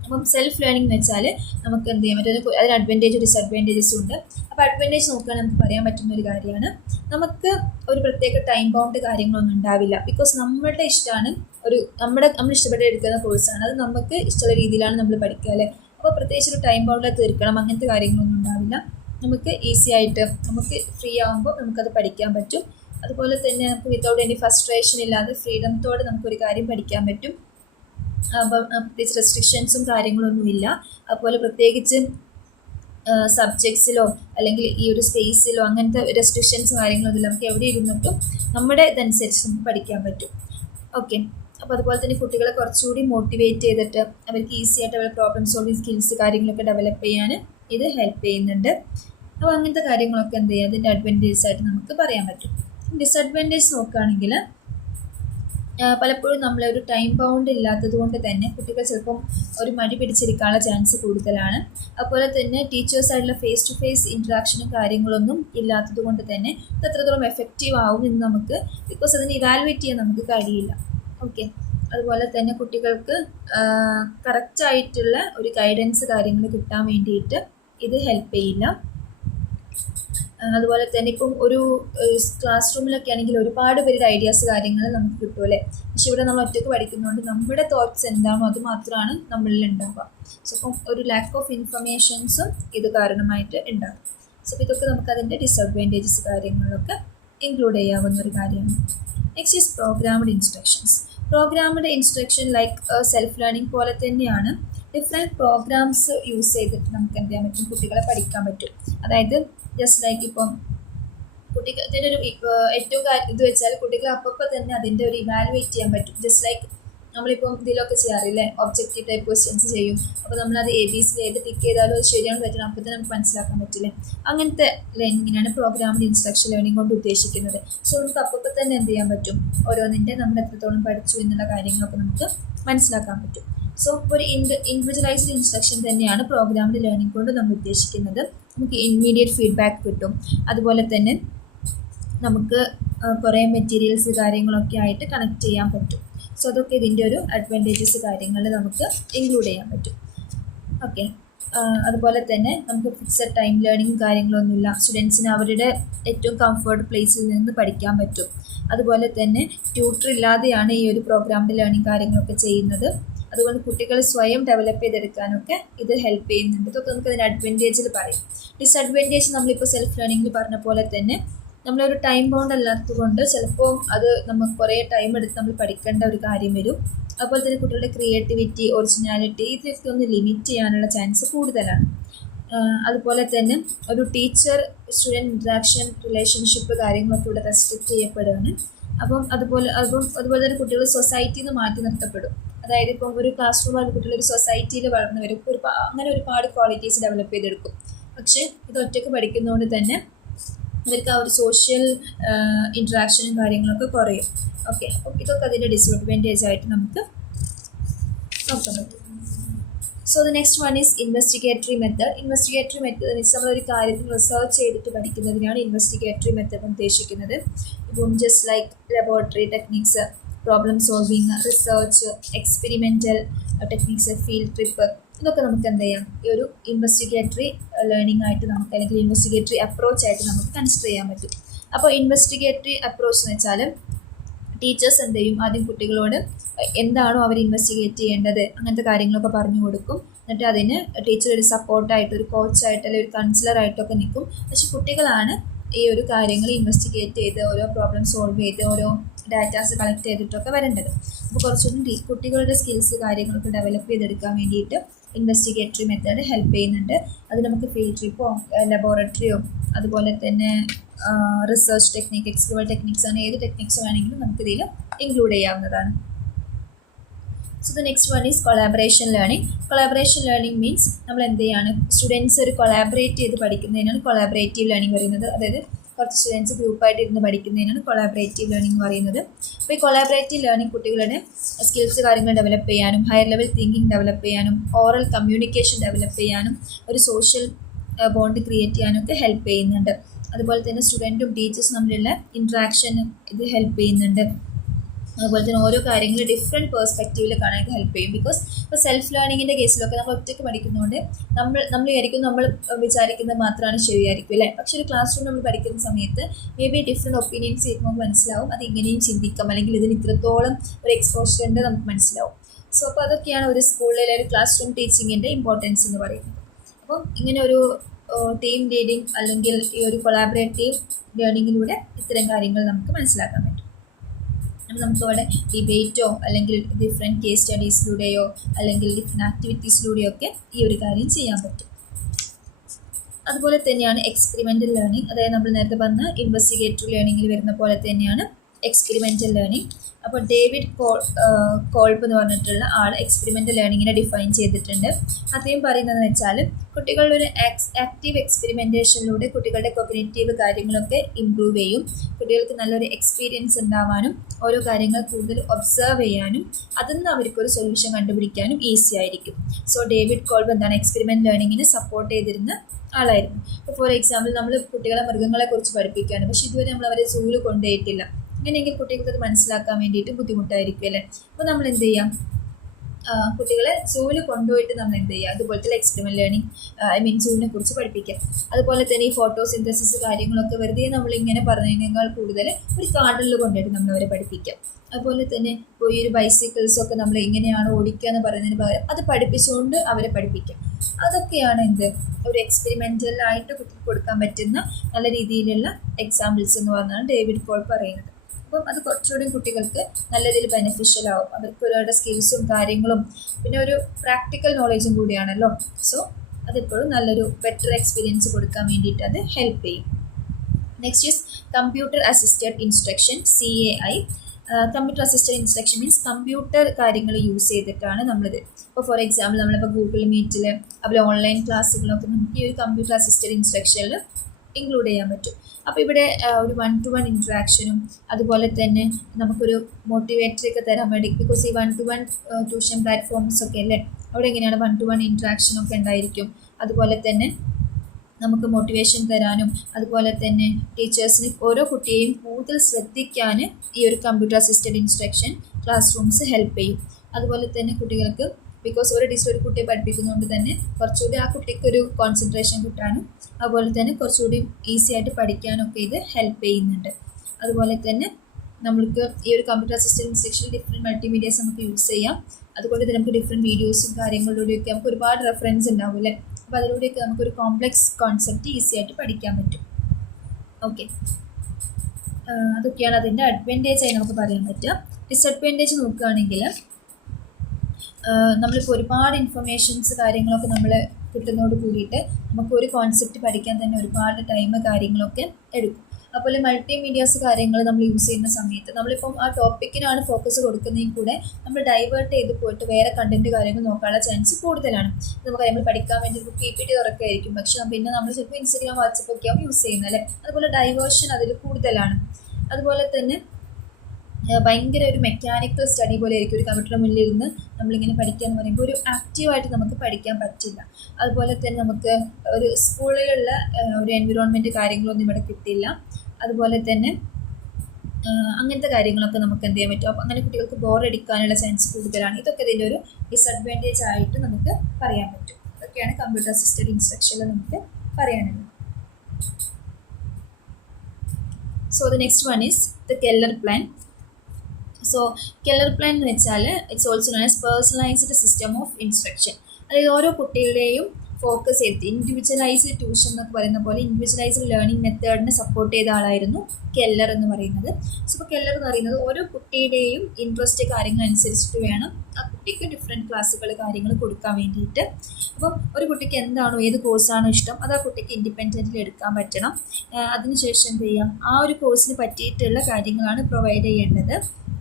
അപ്പം സെൽഫ് ലേണിംഗ് എന്ന് വെച്ചാൽ നമുക്ക് എന്ത് ചെയ്യാൻ പറ്റും, അതിന് അഡ്വാൻറ്റേജ് ഡിസഡ്വാൻറ്റേജസ് ഉണ്ട്. അപ്പോൾ അഡ്വാൻറ്റേജ് നോക്കാൻ നമുക്ക് പറയാൻ പറ്റുന്ന ഒരു കാര്യമാണ്, നമുക്ക് ഒരു പ്രത്യേക ടൈം ബൗണ്ട് കാര്യങ്ങളൊന്നും ഉണ്ടാവില്ല. ബിക്കോസ് നമ്മളുടെ ഇഷ്ടമാണ്, നമ്മൾ ഇഷ്ടപ്പെട്ട് എടുക്കുന്ന കോഴ്സാണ്, അത് നമുക്ക് ഇഷ്ടമുള്ള രീതിയിലാണ് നമ്മൾ പഠിക്കുക അല്ലേ. അപ്പോൾ പ്രത്യേകിച്ച് ഒരു ടൈം ബൗണ്ടിൽ തീർക്കണം അങ്ങനത്തെ കാര്യങ്ങളൊന്നും ഉണ്ടാവില്ല. നമുക്ക് ഈസി ആയിട്ട് നമുക്ക് ഫ്രീ ആകുമ്പോൾ നമുക്കത് പഠിക്കാൻ പറ്റും. അതുപോലെ തന്നെ നമുക്ക് വിത്തൗട്ട് എനി ഫ്രസ്ട്രേഷൻ ഇല്ലാതെ ഫ്രീഡത്തോടെ നമുക്കൊരു കാര്യം പഠിക്കാൻ പറ്റും. അപ്പം പ്രത്യേകിച്ച് റെസ്ട്രിക്ഷൻസും കാര്യങ്ങളൊന്നും ഇല്ല. അതുപോലെ പ്രത്യേകിച്ച് സബ്ജക്ട്സിലോ അല്ലെങ്കിൽ ഈ ഒരു സ്പേസിലോ അങ്ങനത്തെ റെസ്ട്രിക്ഷൻസും കാര്യങ്ങളൊന്നുമില്ല. നമുക്ക് എവിടെ ഇരുന്നിട്ടും നമ്മുടെ ഇതനുസരിച്ച് നമുക്ക് പഠിക്കാൻ പറ്റും. ഓക്കെ, അപ്പോൾ അതുപോലെ തന്നെ കുട്ടികളെ കുറച്ചുകൂടി മോട്ടിവേറ്റ് ചെയ്തിട്ട് അവർക്ക് ഈസി ആയിട്ട് അവരുടെ പ്രോബ്ലം സോൾവിങ് സ്കിൽസ് കാര്യങ്ങളൊക്കെ ഡെവലപ്പ് ചെയ്യാൻ ഇത് ഹെൽപ്പ് ചെയ്യുന്നുണ്ട്. അപ്പോൾ അങ്ങനത്തെ കാര്യങ്ങളൊക്കെ എന്ത് ചെയ്യുക, അതിൻ്റെ അഡ്വാൻറ്റേജസ് ആയിട്ട് നമുക്ക് പറയാൻ പറ്റും. ഡിസഡ്വാൻറ്റേജ് നോക്കുകയാണെങ്കിൽ പലപ്പോഴും നമ്മളൊരു ടൈം ബൗണ്ട് ഇല്ലാത്തത് കൊണ്ട് തന്നെ കുട്ടികൾ ചിലപ്പം ഒരു മടി പിടിച്ചിരിക്കാനുള്ള ചാൻസ് കൂടുതലാണ്. അതുപോലെ തന്നെ ടീച്ചേഴ്സായിട്ടുള്ള ഫേസ് ടു ഫേസ് ഇൻട്രാക്ഷനും കാര്യങ്ങളൊന്നും ഇല്ലാത്തത് കൊണ്ട് തന്നെ ഇത് എത്രത്തോളം എഫക്റ്റീവ് ആവും എന്ന് നമുക്ക്, ബിക്കോസ് അതിനെ ഇവാലുവേറ്റ് ചെയ്യാൻ നമുക്ക് കഴിയില്ല. ഓക്കെ, അതുപോലെ തന്നെ കുട്ടികൾക്ക് കറക്റ്റായിട്ടുള്ള ഒരു ഗൈഡൻസ് കാര്യങ്ങൾ കിട്ടാൻ വേണ്ടിയിട്ട് ഇത് ഹെൽപ്പ് ചെയ്യില്ല. അതുപോലെ തന്നെ ഇപ്പം ഒരു ക്ലാസ് റൂമിലൊക്കെ ആണെങ്കിൽ ഒരുപാട് പേരുടെ ഐഡിയാസ് കാര്യങ്ങൾ നമുക്ക് കിട്ടും അല്ലേ. പക്ഷെ ഇവിടെ നമ്മൾ ഒറ്റയ്ക്ക് പഠിക്കുന്നതുകൊണ്ട് നമ്മുടെ തോട്ട്സ് എന്താണോ അത് മാത്രമാണ് നമ്മളിൽ ഉണ്ടാവുക. സോ അപ്പം ഒരു ലാക്ക് ഓഫ് ഇൻഫർമേഷൻസും ഇത് കാരണമായിട്ട് ഉണ്ടാകും. സോ ഇതൊക്കെ നമുക്ക് അതിൻ്റെ ഡിസഡ്വാൻറ്റേജസ് കാര്യങ്ങളിലൊക്കെ ഇൻക്ലൂഡ് ചെയ്യാവുന്ന ഒരു കാര്യമാണ്. Next is programmed instructions. Programmed instruction like self learning പോലെ തന്നെയാണ്. ഡിഫറെൻറ്റ് പ്രോഗ്രാംസ് യൂസ് ചെയ്തിട്ട് നമുക്ക് എന്ത് ചെയ്യാൻ പറ്റും, കുട്ടികളെ പഠിക്കാൻ പറ്റും. അതായത് ജസ്റ്റ് ലൈക്ക് ഇപ്പം കുട്ടികൾ ഇതിൻ്റെ ഒരു ഏറ്റവും ഇത് വെച്ചാൽ കുട്ടികളെ അപ്പം തന്നെ അതിൻ്റെ ഒരു ഇവാലുവേറ്റ് ചെയ്യാൻ പറ്റും. ജസ്റ്റ് ലൈക്ക് നമ്മളിപ്പം ഇതിലൊക്കെ ചെയ്യാറില്ലേ, ഒബ്ജക്റ്റീവ് ടൈപ്പ് ക്വസ്റ്റ്യൻസ് ചെയ്യും. അപ്പോൾ നമ്മളത് ABC ചെയ്ത് ടിക്ക് ചെയ്താലും അത് ശരിയാണ് പറ്റണം, അപ്പോൾ തന്നെ നമുക്ക് മനസ്സിലാക്കാൻ പറ്റില്ലേ. അങ്ങനത്തെ ലേണിങ്ങിനാണ് പ്രോഗ്രാമിൻ്റെ ഇൻസ്ട്രക്ഷൻ ലേണിംഗ് കൊണ്ട് ഉദ്ദേശിക്കുന്നത്. സോ നമുക്ക് അപ്പം തന്നെ എന്ത് ചെയ്യാൻ പറ്റും, ഓരോന്നിൻ്റെ നമ്മൾ എത്രത്തോളം പഠിച്ചു എന്നുള്ള കാര്യങ്ങളൊക്കെ നമുക്ക് മനസ്സിലാക്കാൻ പറ്റും. സോ ഒരു ഇൻഡിവിജ്വലൈസ്ഡ് ഇൻസ്ട്രക്ഷൻ തന്നെയാണ് പ്രോഗ്രാമിൻ്റെ ലേണിംഗ് കൊണ്ട് നമ്മൾ ഉദ്ദേശിക്കുന്നത്. നമുക്ക് ഇമ്മീഡിയറ്റ് ഫീഡ്ബാക്ക് കിട്ടും. അതുപോലെ തന്നെ നമുക്ക് കുറേ മെറ്റീരിയൽസ് കാര്യങ്ങളൊക്കെ ആയിട്ട് കണക്ട് ചെയ്യാൻ പറ്റും. സോ അതൊക്കെ ഇതിൻ്റെ ഒരു അഡ്വാൻറ്റേജസ് കാര്യങ്ങൾ നമുക്ക് ഇൻക്ലൂഡ് ചെയ്യാൻ പറ്റും. ഓക്കെ, അതുപോലെ തന്നെ നമുക്ക് ഫിക്സഡ് ടൈം ലേണിംഗ് കാര്യങ്ങളൊന്നുമില്ല. സ്റ്റുഡൻസിന് അവരുടെ ഏറ്റവും കംഫർട്ട് പ്ലേസിൽ നിന്ന് പഠിക്കാൻ പറ്റും. അതുപോലെ തന്നെ ട്യൂട്ടർ ഇല്ലാതെയാണ് ഈ ഒരു പ്രോഗ്രാമിൻ്റെ ലേണിംഗ് കാര്യങ്ങളൊക്കെ ചെയ്യുന്നത്. അതുകൊണ്ട് കുട്ടികൾ സ്വയം ഡെവലപ്പ് ചെയ്തെടുക്കാനൊക്കെ ഇത് ഹെൽപ്പ് ചെയ്യുന്നുണ്ട്. ഇതൊക്കെ നമുക്ക് അതിൻ്റെ അഡ്വാൻറ്റേജിൽ പറയും. ഡിസഡ്വാൻറ്റേജ് നമ്മളിപ്പോൾ സെൽഫ് ലേണിംഗിൽ പറഞ്ഞ പോലെ തന്നെ നമ്മളൊരു ടൈം ബൗണ്ട് അല്ലാത്തത് കൊണ്ട് ചിലപ്പോൾ അത് നമുക്ക് കുറേ ടൈം എടുത്ത് നമ്മൾ പഠിക്കേണ്ട ഒരു കാര്യം വരും. അതുപോലെ തന്നെ കുട്ടികളുടെ ക്രിയേറ്റിവിറ്റി, ഒറിജിനാലിറ്റി ഇതൊക്കെ ഒന്ന് ലിമിറ്റ് ചെയ്യാനുള്ള ചാൻസ് കൂടുതലാണ്. അതുപോലെ തന്നെ ഒരു ടീച്ചർ സ്റ്റുഡൻറ് ഇൻട്രാക്ഷൻ, റിലേഷൻഷിപ്പ് കാര്യങ്ങളൊക്കെ ഇവിടെ റെസ്ട്രിക്റ്റ് ചെയ്യപ്പെടുകയാണ്. അതുപോലെ തന്നെ കുട്ടികൾ സൊസൈറ്റിയിൽ നിന്ന് മാറ്റി നിർത്തപ്പെടും. അതായത് ഇപ്പം ഒരു ക്ലാസ് റൂമിൽ കുട്ടികൾ ഒരു സൊസൈറ്റിയിൽ വളർന്നു വരും, അങ്ങനെ ഒരുപാട് ക്വാളിറ്റീസ് ഡെവലപ്പ് ചെയ്തെടുക്കും. പക്ഷേ ഇത് ഒറ്റയ്ക്ക് പഠിക്കുന്നതുകൊണ്ട് തന്നെ അവർക്ക് ആ ഒരു സോഷ്യൽ ഇൻട്രാക്ഷനും കാര്യങ്ങളൊക്കെ കുറയും. ഓക്കെ, അപ്പം ഇതൊക്കെ അതിൻ്റെ ഡിസഡ്വാൻറ്റേജ് ആയിട്ട് നമുക്ക് നോക്കാൻ പറ്റും. So the next one is investigatory method. Investigatory method means നമ്മളൊരു കാര്യത്തിൽ റിസർച്ച് ചെയ്തിട്ട് പഠിക്കുന്നതിനാണ് ഇൻവെസ്റ്റിഗേറ്ററി മെത്തേഡ് ഉദ്ദേശിക്കുന്നത്. ഇപ്പം just like laboratory techniques, problem solving, research, experimental techniques, field trip, ഇതൊക്കെ നമുക്ക് എന്ത് ചെയ്യാം, ഈ ഒരു ഇൻവെസ്റ്റിഗേറ്ററി ലേണിംഗ് ആയിട്ട് നമുക്ക്, അല്ലെങ്കിൽ ഇൻവെസ്റ്റിഗേറ്ററി അപ്രോച്ച് ആയിട്ട് നമുക്ക് കൺസിഡർ ചെയ്യാൻ പറ്റും. അപ്പോൾ ഇൻവെസ്റ്റിഗേറ്ററി അപ്രോച്ച് എന്ന് വെച്ചാൽ ടീച്ചേഴ്സ് എന്ത് ചെയ്യും, ആദ്യം കുട്ടികളോട് എന്താണോ അവർ ഇൻവെസ്റ്റിഗേറ്റ് ചെയ്യേണ്ടത് അങ്ങനത്തെ കാര്യങ്ങളൊക്കെ പറഞ്ഞു കൊടുക്കും. എന്നിട്ട് അതിന് ടീച്ചർ ഒരു സപ്പോർട്ടായിട്ട്, ഒരു കോച്ചായിട്ട്, അല്ലെങ്കിൽ ഒരു കൗൺസിലറായിട്ടൊക്കെ നിൽക്കും. പക്ഷെ കുട്ടികളാണ് ഈ ഒരു കാര്യങ്ങൾ ഇൻവെസ്റ്റിഗേറ്റ് ചെയ്ത് ഓരോ പ്രോബ്ലം സോൾവ് ചെയ്ത് ഓരോ ഡാറ്റാസ് കളക്ട് ചെയ്തിട്ടൊക്കെ വരേണ്ടത്. അപ്പോൾ കുറച്ചുകൂടി കുട്ടികളുടെ സ്കിൽസ് കാര്യങ്ങളൊക്കെ ഡെവലപ്പ് ചെയ്തെടുക്കാൻ വേണ്ടിയിട്ട് ഇൻവെസ്റ്റിഗേറ്ററി മെത്തേഡ് ഹെൽപ്പ് ചെയ്യുന്നുണ്ട്. അത് നമുക്ക് ഫീൽഡ് ട്രിപ്പോ ലബോറട്ടറിയോ അതുപോലെ തന്നെ റിസർച്ച് ടെക്നിക്ക്, എക്സ്പ്ലോർ ടെക്നിക്സ്, അങ്ങനെ ഏത് ടെക്നിക്സ് വേണമെങ്കിലും നമുക്കിതിൽ ഇൻക്ലൂഡ് ചെയ്യാവുന്നതാണ്. So the next one is collaboration learning. Collaboration learning means നമ്മൾ എന്ത് ചെയ്യാണ്, സ്റ്റുഡൻസ് ഒരു കൊളാബറേറ്റ് ചെയ്ത് പഠിക്കുന്നതിനാണ് കൊളാബറേറ്റീവ് ലേണിംഗ് പറയുന്നത്. അതായത് കുറച്ച് സ്റ്റുഡൻസ് ഗ്രൂപ്പായിട്ട് ഇരുന്ന് പഠിക്കുന്നതിനാണ് കൊളാബറേറ്റീവ് ലേണിംഗ് പറയുന്നത്. അപ്പോൾ ഈ കൊളാബറേറ്റീവ് ലേണിംഗ് കുട്ടികളുടെ സ്കിൽസ് കാര്യങ്ങൾ ഡെവലപ്പ് ചെയ്യാനും, ഹയർ ലെവൽ തിങ്കിങ് ഡെവലപ്പ് ചെയ്യാനും, ഓറൽ കമ്മ്യൂണിക്കേഷൻ ഡെവലപ്പ് ചെയ്യാനും, ഒരു സോഷ്യൽ ബോണ്ട് ക്രിയേറ്റ് ചെയ്യാനും ഒക്കെ ഹെൽപ്പ് ചെയ്യുന്നുണ്ട്. അതുപോലെ തന്നെ സ്റ്റുഡൻറ്റും ടീച്ചേഴ്സും തമ്മിലുള്ള ഇൻട്രാക്ഷനും ഇത് ഹെൽപ്പ് ചെയ്യുന്നുണ്ട്. അതുപോലെ തന്നെ ഓരോ കാര്യങ്ങൾ ഡിഫറെൻറ്റ് പേഴ്സ്പെക്റ്റീവിൽ കാണാൻ ഹെൽപ്പ് ചെയ്യും. ബിക്കോസ് ഇപ്പോൾ സെൽഫ് ലേണിങ്ങിൻ്റെ കേസിലൊക്കെ നമ്മൾ ഒറ്റയ്ക്ക് പഠിക്കുന്നതുകൊണ്ട് നമ്മൾ വിചാരിക്കുന്നത് മാത്രമാണ് ശരിയായിരിക്കും അല്ലേ. പക്ഷേ ഒരു ക്ലാസ് റൂം നമ്മൾ പഠിക്കുന്ന സമയത്ത് മേ ബി ഡിഫറെൻറ്റ് ഒപ്പീനിയൻസ് നമുക്ക് മനസ്സിലാവും. അത് ഇങ്ങനെയും ചിന്തിക്കാം, അല്ലെങ്കിൽ ഇതിന് ഇത്രത്തോളം ഒരു എക്സ്പോഷർ ഉണ്ട് നമുക്ക് മനസ്സിലാവും. സോ അപ്പോൾ അതൊക്കെയാണ് ഒരു സ്കൂളിലെ ഒരു ക്ലാസ് റൂം ടീച്ചിങ്ങിൻ്റെ ഇമ്പോർട്ടൻസ് എന്ന് പറയുന്നത്. അപ്പം ഇങ്ങനെ ഒരു ടീം ലീഡിങ് അല്ലെങ്കിൽ ഈ ഒരു കൊളാബറേറ്റീവ് ലേണിങ്ങിലൂടെ ഇത്തരം കാര്യങ്ങൾ നമുക്ക് മനസ്സിലാക്കാൻ പറ്റും. നമുക്കവിടെ ഡിബേറ്റോ അല്ലെങ്കിൽ ഡിഫറെൻറ്റ് കേസ് സ്റ്റഡീസിലൂടെയോ അല്ലെങ്കിൽ ഡിഫറെൻറ്റ് ആക്ടിവിറ്റീസിലൂടെയോ ഒക്കെ ഈ ഒരു കാര്യം ചെയ്യാൻ പറ്റും. അതുപോലെ തന്നെയാണ് എക്സ്പെരിമെൻ്റൽ ലേണിംഗ്. അതായത് നമ്മൾ നേരത്തെ പറഞ്ഞ ഇൻവെസ്റ്റിഗേറ്ററി ലേണിങ്ങിൽ വരുന്ന പോലെ തന്നെയാണ് എക്സ്പെരിമെൻ്റൽ ലേണിംഗ്. അപ്പോൾ ഡേവിഡ് കോൾബ് എന്ന് പറഞ്ഞിട്ടുള്ള ആൾ എക്സ്പെരിമെൻ്റൽ ലേണിങ്ങിനെ ഡിഫൈൻ ചെയ്തിട്ടുണ്ട്. അദ്ദേഹം പറയുന്നതെന്ന് വെച്ചാൽ കുട്ടികളുടെ ഒരു ആക്റ്റീവ് എക്സ്പെരിമെൻറ്റേഷനിലൂടെ കുട്ടികളുടെ കൊഗ്നിറ്റീവ് കാര്യങ്ങളൊക്കെ ഇമ്പ്രൂവ് ചെയ്യും. കുട്ടികൾക്ക് നല്ലൊരു എക്സ്പീരിയൻസ് ഉണ്ടാവാനും ഓരോ കാര്യങ്ങൾ കൂടുതൽ ഒബ്സർവ് ചെയ്യാനും അതിൽ നിന്ന് അവർക്കൊരു സൊല്യൂഷൻ കണ്ടുപിടിക്കാനും ഈസി ആയിരിക്കും. സോ ഡേവിഡ് കോൾബ് എന്താണ് എക്സ്പെരിമെൻ്റ് ലേണിങ്ങിനെ സപ്പോർട്ട് ചെയ്തിരുന്ന ആളായിരുന്നു. ഇപ്പോൾ ഫോർ എക്സാമ്പിൾ നമ്മൾ കുട്ടികളെ മൃഗങ്ങളെക്കുറിച്ച് പഠിപ്പിക്കുകയാണ്, പക്ഷേ ഇതുവരെ നമ്മൾ അവരെ സൂവിൽ കൊണ്ടുപോയിട്ടില്ല. അങ്ങനെയെങ്കിൽ കുട്ടികൾക്ക് അത് മനസ്സിലാക്കാൻ വേണ്ടിയിട്ട് ബുദ്ധിമുട്ടായിരിക്കും അല്ലേ. അപ്പോൾ നമ്മൾ എന്ത് ചെയ്യാം, കുട്ടികളെ സൂവിൽ കൊണ്ടുപോയിട്ട് നമ്മൾ എന്ത് ചെയ്യുക, അതുപോലത്തെ എക്സ്പെരിമെൻ്റ് ലേണിംഗ് സൂവിനെ കുറിച്ച് പഠിപ്പിക്കാം. അതുപോലെ തന്നെ ഈ ഫോട്ടോസിന്തസിസ് കാര്യങ്ങളൊക്കെ വെറുതെ നമ്മളിങ്ങനെ പറഞ്ഞതിനേക്കാൾ കൂടുതൽ ഒരു ഗാർഡനിൽ കൊണ്ടുപോയിട്ട് നമ്മളവരെ പഠിപ്പിക്കാം. അതുപോലെ തന്നെ ഇപ്പോൾ ഈ ഒരു ബൈസിക്കിൾസൊക്കെ നമ്മൾ എങ്ങനെയാണ് ഓടിക്കുക എന്ന് പറയുന്നതിന് പകരം അത് പഠിപ്പിച്ചുകൊണ്ട് അവരെ പഠിപ്പിക്കാം. അതൊക്കെയാണ് എന്ത് ഒരു എക്സ്പെരിമെൻ്റൽ ആയിട്ട് കുട്ടിക്ക് കൊടുക്കാൻ പറ്റുന്ന നല്ല രീതിയിലുള്ള എക്സാമ്പിൾസ് എന്ന് പറഞ്ഞാണ് ഡേവിഡ് കോൾ പറയുന്നത്. അപ്പം അത് കുറച്ചുകൂടി കുട്ടികൾക്ക് നല്ല രീതിയിൽ ബെനിഫിഷ്യൽ ആവും. അവർക്ക് അവരുടെ സ്കിൽസും കാര്യങ്ങളും പിന്നെ ഒരു പ്രാക്ടിക്കൽ നോളേജും കൂടിയാണല്ലോ. സോ അതെപ്പോഴും നല്ലൊരു ബെറ്റർ എക്സ്പീരിയൻസ് കൊടുക്കാൻ വേണ്ടിയിട്ട് അത് ഹെൽപ്പ് ചെയ്യും. Next is computer assisted instruction, CAI. Computer assisted instruction means computer കാര്യങ്ങൾ യൂസ് ചെയ്തിട്ടാണ് നമ്മളിത്. ഇപ്പോൾ ഫോർ എക്സാമ്പിൾ നമ്മളിപ്പോൾ ഗൂഗിൾ മീറ്റിൽ അതുപോലെ ഓൺലൈൻ ക്ലാസ്സുകളൊക്കെ നമുക്ക് ഈ ഒരു കമ്പ്യൂട്ടർ അസിസ്റ്റഡ് ഇൻസ്ട്രക്ഷനിൽ ഇൻക്ലൂഡ് ചെയ്യാൻ പറ്റും. അപ്പോൾ ഇവിടെ ഒരു 1-to-1 ഇൻട്രാക്ഷനും അതുപോലെ തന്നെ നമുക്കൊരു മോട്ടിവേറ്ററി ഒക്കെ തരാൻ വേണ്ടി, ബിക്കോസ് ഈ 1-to-1 ട്യൂഷൻ പ്ലാറ്റ്ഫോംസ് ഒക്കെ അല്ലേ, അവിടെ എങ്ങനെയാണ് 1-to-1 ഇൻട്രാക്ഷനൊക്കെ ഉണ്ടായിരിക്കും. അതുപോലെ തന്നെ നമുക്ക് മോട്ടിവേഷൻ തരാനും അതുപോലെ തന്നെ ടീച്ചേഴ്സിന് ഓരോ കുട്ടിയെയും കൂടുതൽ ശ്രദ്ധിക്കാൻ ഈ ഒരു computer assisted instruction class rooms help ചെയ്യും. അതുപോലെ തന്നെ കുട്ടികൾക്ക് ബിക്കോസ് ഒരു ടീച്ചർ ഒരു കുട്ടിയെ പഠിപ്പിക്കുന്നതുകൊണ്ട് തന്നെ കുറച്ചുകൂടി ആ കുട്ടിക്കൊരു കോൺസെൻട്രേഷൻ കിട്ടാനും അതുപോലെ തന്നെ കുറച്ചുകൂടി ഈസി ആയിട്ട് പഠിക്കാനൊക്കെ ഇത് ഹെൽപ്പ് ചെയ്യുന്നുണ്ട്. അതുപോലെ തന്നെ നമ്മൾക്ക് ഈ ഒരു കമ്പ്യൂട്ടർ അസിസ്റ്റഡ് ഇൻസ്ട്രക്ഷനിൽ ഡിഫറെൻറ്റ് മൾട്ടിമീഡിയാസ് നമുക്ക് യൂസ് ചെയ്യാം. അതുകൊണ്ട് തന്നെ നമുക്ക് ഡിഫറെൻറ്റ് വീഡിയോസും കാര്യങ്ങളിലൂടെയൊക്കെ നമുക്ക് ഒരുപാട് റെഫറൻസ് ഉണ്ടാവും അല്ലേ. അപ്പോൾ അതിലൂടെയൊക്കെ നമുക്കൊരു കോംപ്ലെക്സ് കോൺസെപ്റ്റ് ഈസി ആയിട്ട് പഠിക്കാൻ പറ്റും. ഓക്കെ, അതൊക്കെയാണ് അതിൻ്റെ അഡ്വാൻറ്റേജ് ആയി നമുക്ക് പറയാൻ പറ്റുക. ഡിസഡ്വാൻറ്റേജ് നോക്കുകയാണെങ്കിൽ നമ്മളിപ്പോൾ ഒരുപാട് ഇൻഫർമേഷൻസ് കാര്യങ്ങളൊക്കെ നമ്മൾ കിട്ടുന്നതോട് കൂടിയിട്ട് നമുക്ക് ഒരു കോൺസെപ്റ്റ് പഠിക്കാൻ തന്നെ ഒരുപാട് ടൈം കാര്യങ്ങളൊക്കെ എടുക്കും. അതുപോലെ മൾട്ടിമീഡിയാസ് കാര്യങ്ങൾ നമ്മൾ യൂസ് ചെയ്യുന്ന സമയത്ത് നമ്മളിപ്പം ആ ടോപ്പിക്കിനാണ് ഫോക്കസ് കൊടുക്കുന്നതെങ്കിൽ കൂടെ നമ്മൾ ഡൈവേർട്ട് ചെയ്ത് പോയിട്ട് വേറെ കണ്ടന്റ് കാര്യങ്ങൾ നോക്കാനുള്ള ചാൻസ് കൂടുതലാണ്. നമുക്ക് നമ്മൾ പഠിക്കാൻ വേണ്ടി ഒരു PPT തുറക്കുകയായിരിക്കും, പക്ഷെ പിന്നെ നമ്മൾ ചിലപ്പോൾ ഇൻസ്റ്റഗ്രാം വാട്സപ്പ് ഒക്കെ ആവും യൂസ് ചെയ്യുന്നത് അല്ലേ. അതുപോലെ ഡൈവേർഷൻ അതിൽ കൂടുതലാണ്. അതുപോലെ തന്നെ ഭയങ്കര ഒരു മെക്കാനിക്കൽ സ്റ്റഡി പോലെ ആയിരിക്കും. ഒരു കമ്പ്യൂട്ടർ മുന്നിൽ ഇരുന്ന് നമ്മളിങ്ങനെ പഠിക്കുക എന്ന് പറയുമ്പോൾ ഒരു ആക്റ്റീവായിട്ട് നമുക്ക് പഠിക്കാൻ പറ്റില്ല. അതുപോലെ തന്നെ നമുക്ക് ഒരു സ്കൂളിലുള്ള ഒരു എൻവിറോൺമെൻറ്റ് കാര്യങ്ങളൊന്നും ഇവിടെ കിട്ടില്ല. അതുപോലെ തന്നെ അങ്ങനത്തെ കാര്യങ്ങളൊക്കെ നമുക്ക് എന്ത് ചെയ്യാൻ പറ്റും. അപ്പോൾ അങ്ങനെ കുട്ടികൾക്ക് ബോറടിക്കാനുള്ള ചാൻസ് കൂടുതലാണ്. ഇതൊക്കെ ഇതിൻ്റെ ഒരു ഡിസഡ്വാൻറ്റേജ് ആയിട്ട് നമുക്ക് പറയാൻ പറ്റും. ഇതൊക്കെയാണ് കമ്പ്യൂട്ടർ അസിസ്റ്റഡ് ഇൻസ്ട്രക്ഷനിൽ നമുക്ക് പറയാനുള്ളത്. So the next one is the Keller plan. So Keller plan എന്ന് വെച്ചാൽ it's also known as personalised system of instruction. അതായത് ഓരോ കുട്ടികളുടെയും ഫോക്കസ് ചെയ്ത് ഇൻഡിവിജ്വലൈസ്ഡ് ട്യൂഷൻ എന്നൊക്കെ പറയുന്ന പോലെ ഇൻഡിവിജ്വലൈസ്ഡ് ലേണിംഗ് മെത്തേഡിനെ സപ്പോർട്ട് ചെയ്ത ആളായിരുന്നു കെല്ലർ എന്ന് പറയുന്നത്. സോ ഇപ്പോൾ കെല്ലർ എന്ന് പറയുന്നത് ഓരോ കുട്ടിയുടെയും ഇൻട്രസ്റ്റ് കാര്യങ്ങൾ അനുസരിച്ചിട്ട് വേണം ആ കുട്ടിക്ക് ഡിഫറെൻറ്റ് ക്ലാസ്സുകൾ കാര്യങ്ങൾ കൊടുക്കാൻ വേണ്ടിയിട്ട്. അപ്പം ഒരു കുട്ടിക്ക് എന്താണോ ഏത് കോഴ്സാണോ ഇഷ്ടം അത് ആ കുട്ടിക്ക് ഇൻഡിപെൻഡൻ്റിൽ എടുക്കാൻ പറ്റണം. അതിനുശേഷം എന്ത് ചെയ്യാം, ആ ഒരു കോഴ്സിന് പറ്റിയിട്ടുള്ള കാര്യങ്ങളാണ് പ്രൊവൈഡ് ചെയ്യേണ്ടത്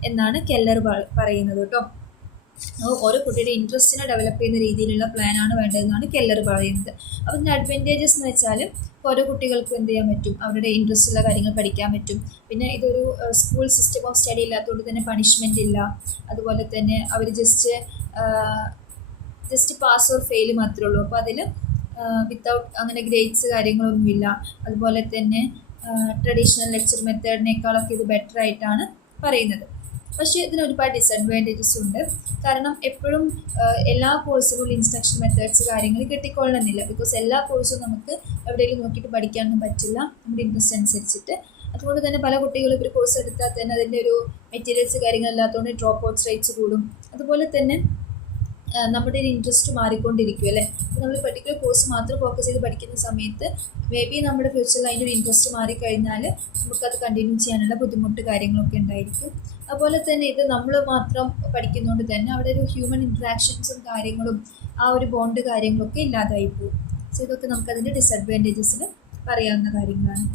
എന്നാണ് കെല്ലർ പറയുന്നത് കേട്ടോ. ഓരോ കുട്ടിയുടെ ഇൻട്രസ്റ്റിനെ ഡെവലപ്പ് ചെയ്യുന്ന രീതിയിലുള്ള പ്ലാനാണ് വേണ്ടതെന്നാണ് കെല്ലർ പറയുന്നത്. അപ്പോൾ ഇതിൻ്റെ അഡ്വാൻറ്റേജസ് എന്ന് വെച്ചാൽ ഓരോ കുട്ടികൾക്കും എന്ത് ചെയ്യാൻ പറ്റും, അവരുടെ ഇൻട്രസ്റ്റ് ഉള്ള കാര്യങ്ങൾ പഠിക്കാൻ പറ്റും. പിന്നെ ഇതൊരു സ്കൂൾ സിസ്റ്റം ഓഫ് സ്റ്റഡി ഇല്ലാത്തതുകൊണ്ട് തന്നെ പണിഷ്മെൻ്റ് ഇല്ല. അതുപോലെ തന്നെ അവർ ജസ്റ്റ് പാസ് ഓർ ഫെയിൽ മാത്രമേ ഉള്ളൂ. അപ്പോൾ അതിൽ വിത്തൗട്ട് അങ്ങനെ ഗ്രേഡ്സ് കാര്യങ്ങളൊന്നുമില്ല. അതുപോലെ തന്നെ ട്രഡീഷണൽ ലെക്ചർ മെത്തേഡിനേക്കാളൊക്കെ ഇത് ബെറ്റർ ആയിട്ടാണ് പറയുന്നത്. പക്ഷേ ഇതിന് ഒരുപാട് ഡിസഡ്വാൻറ്റേജസ് ഉണ്ട്. കാരണം എപ്പോഴും എല്ലാ കോഴ്സുകളും ഇൻസ്ട്രക്ഷൻ മെത്തേഡ്സ് കാര്യങ്ങൾ കിട്ടിക്കൊള്ളണമെന്നില്ല. ബിക്കോസ് എല്ലാ കോഴ്സും നമുക്ക് എവിടെയെങ്കിലും നോക്കിയിട്ട് പഠിക്കാനൊന്നും പറ്റില്ല നമ്മുടെ ഇൻട്രസ്റ്റ് അനുസരിച്ചിട്ട്. അതുകൊണ്ട് തന്നെ പല കുട്ടികളും ഒരു കോഴ്സ് എടുത്താൽ തന്നെ അതിൻ്റെ ഒരു മെറ്റീരിയൽസ് കാര്യങ്ങളില്ലാത്തതുകൊണ്ട് ഡ്രോപ്പ് ഔട്ട്സ് റേറ്റ്സ് കൂടും. അതുപോലെ തന്നെ നമ്മുടെ ഒരു ഇൻട്രസ്റ്റ് മാറിക്കൊണ്ടിരിക്കും അല്ലേ. അപ്പോൾ നമ്മൾ പെർട്ടിക്കുലർ കോഴ്സ് മാത്രം ഫോക്കസ് ചെയ്ത് പഠിക്കുന്ന സമയത്ത് മേ ബി നമ്മുടെ ഫ്യൂച്ചറിൽ അതിൻ്റെ ഒരു ഇൻട്രസ്റ്റ് മാറിക്കഴിഞ്ഞാൽ നമുക്കത് കണ്ടിന്യൂ ചെയ്യാനുള്ള ബുദ്ധിമുട്ട് കാര്യങ്ങളൊക്കെ ഉണ്ടായിരിക്കും. അതുപോലെ തന്നെ ഇത് നമ്മൾ മാത്രം പഠിക്കുന്നതുകൊണ്ട് തന്നെ അവിടെ ഒരു ഹ്യൂമൻ ഇൻട്രാക്ഷൻസും കാര്യങ്ങളും ആ ഒരു ബോണ്ട് കാര്യങ്ങളൊക്കെ ഇല്ലാതായി പോകും. സോ ഇതൊക്കെ നമുക്കതിൻ്റെ ഡിസഡ്വാൻറ്റേജസിൽ പറയാവുന്ന കാര്യങ്ങളാണ്.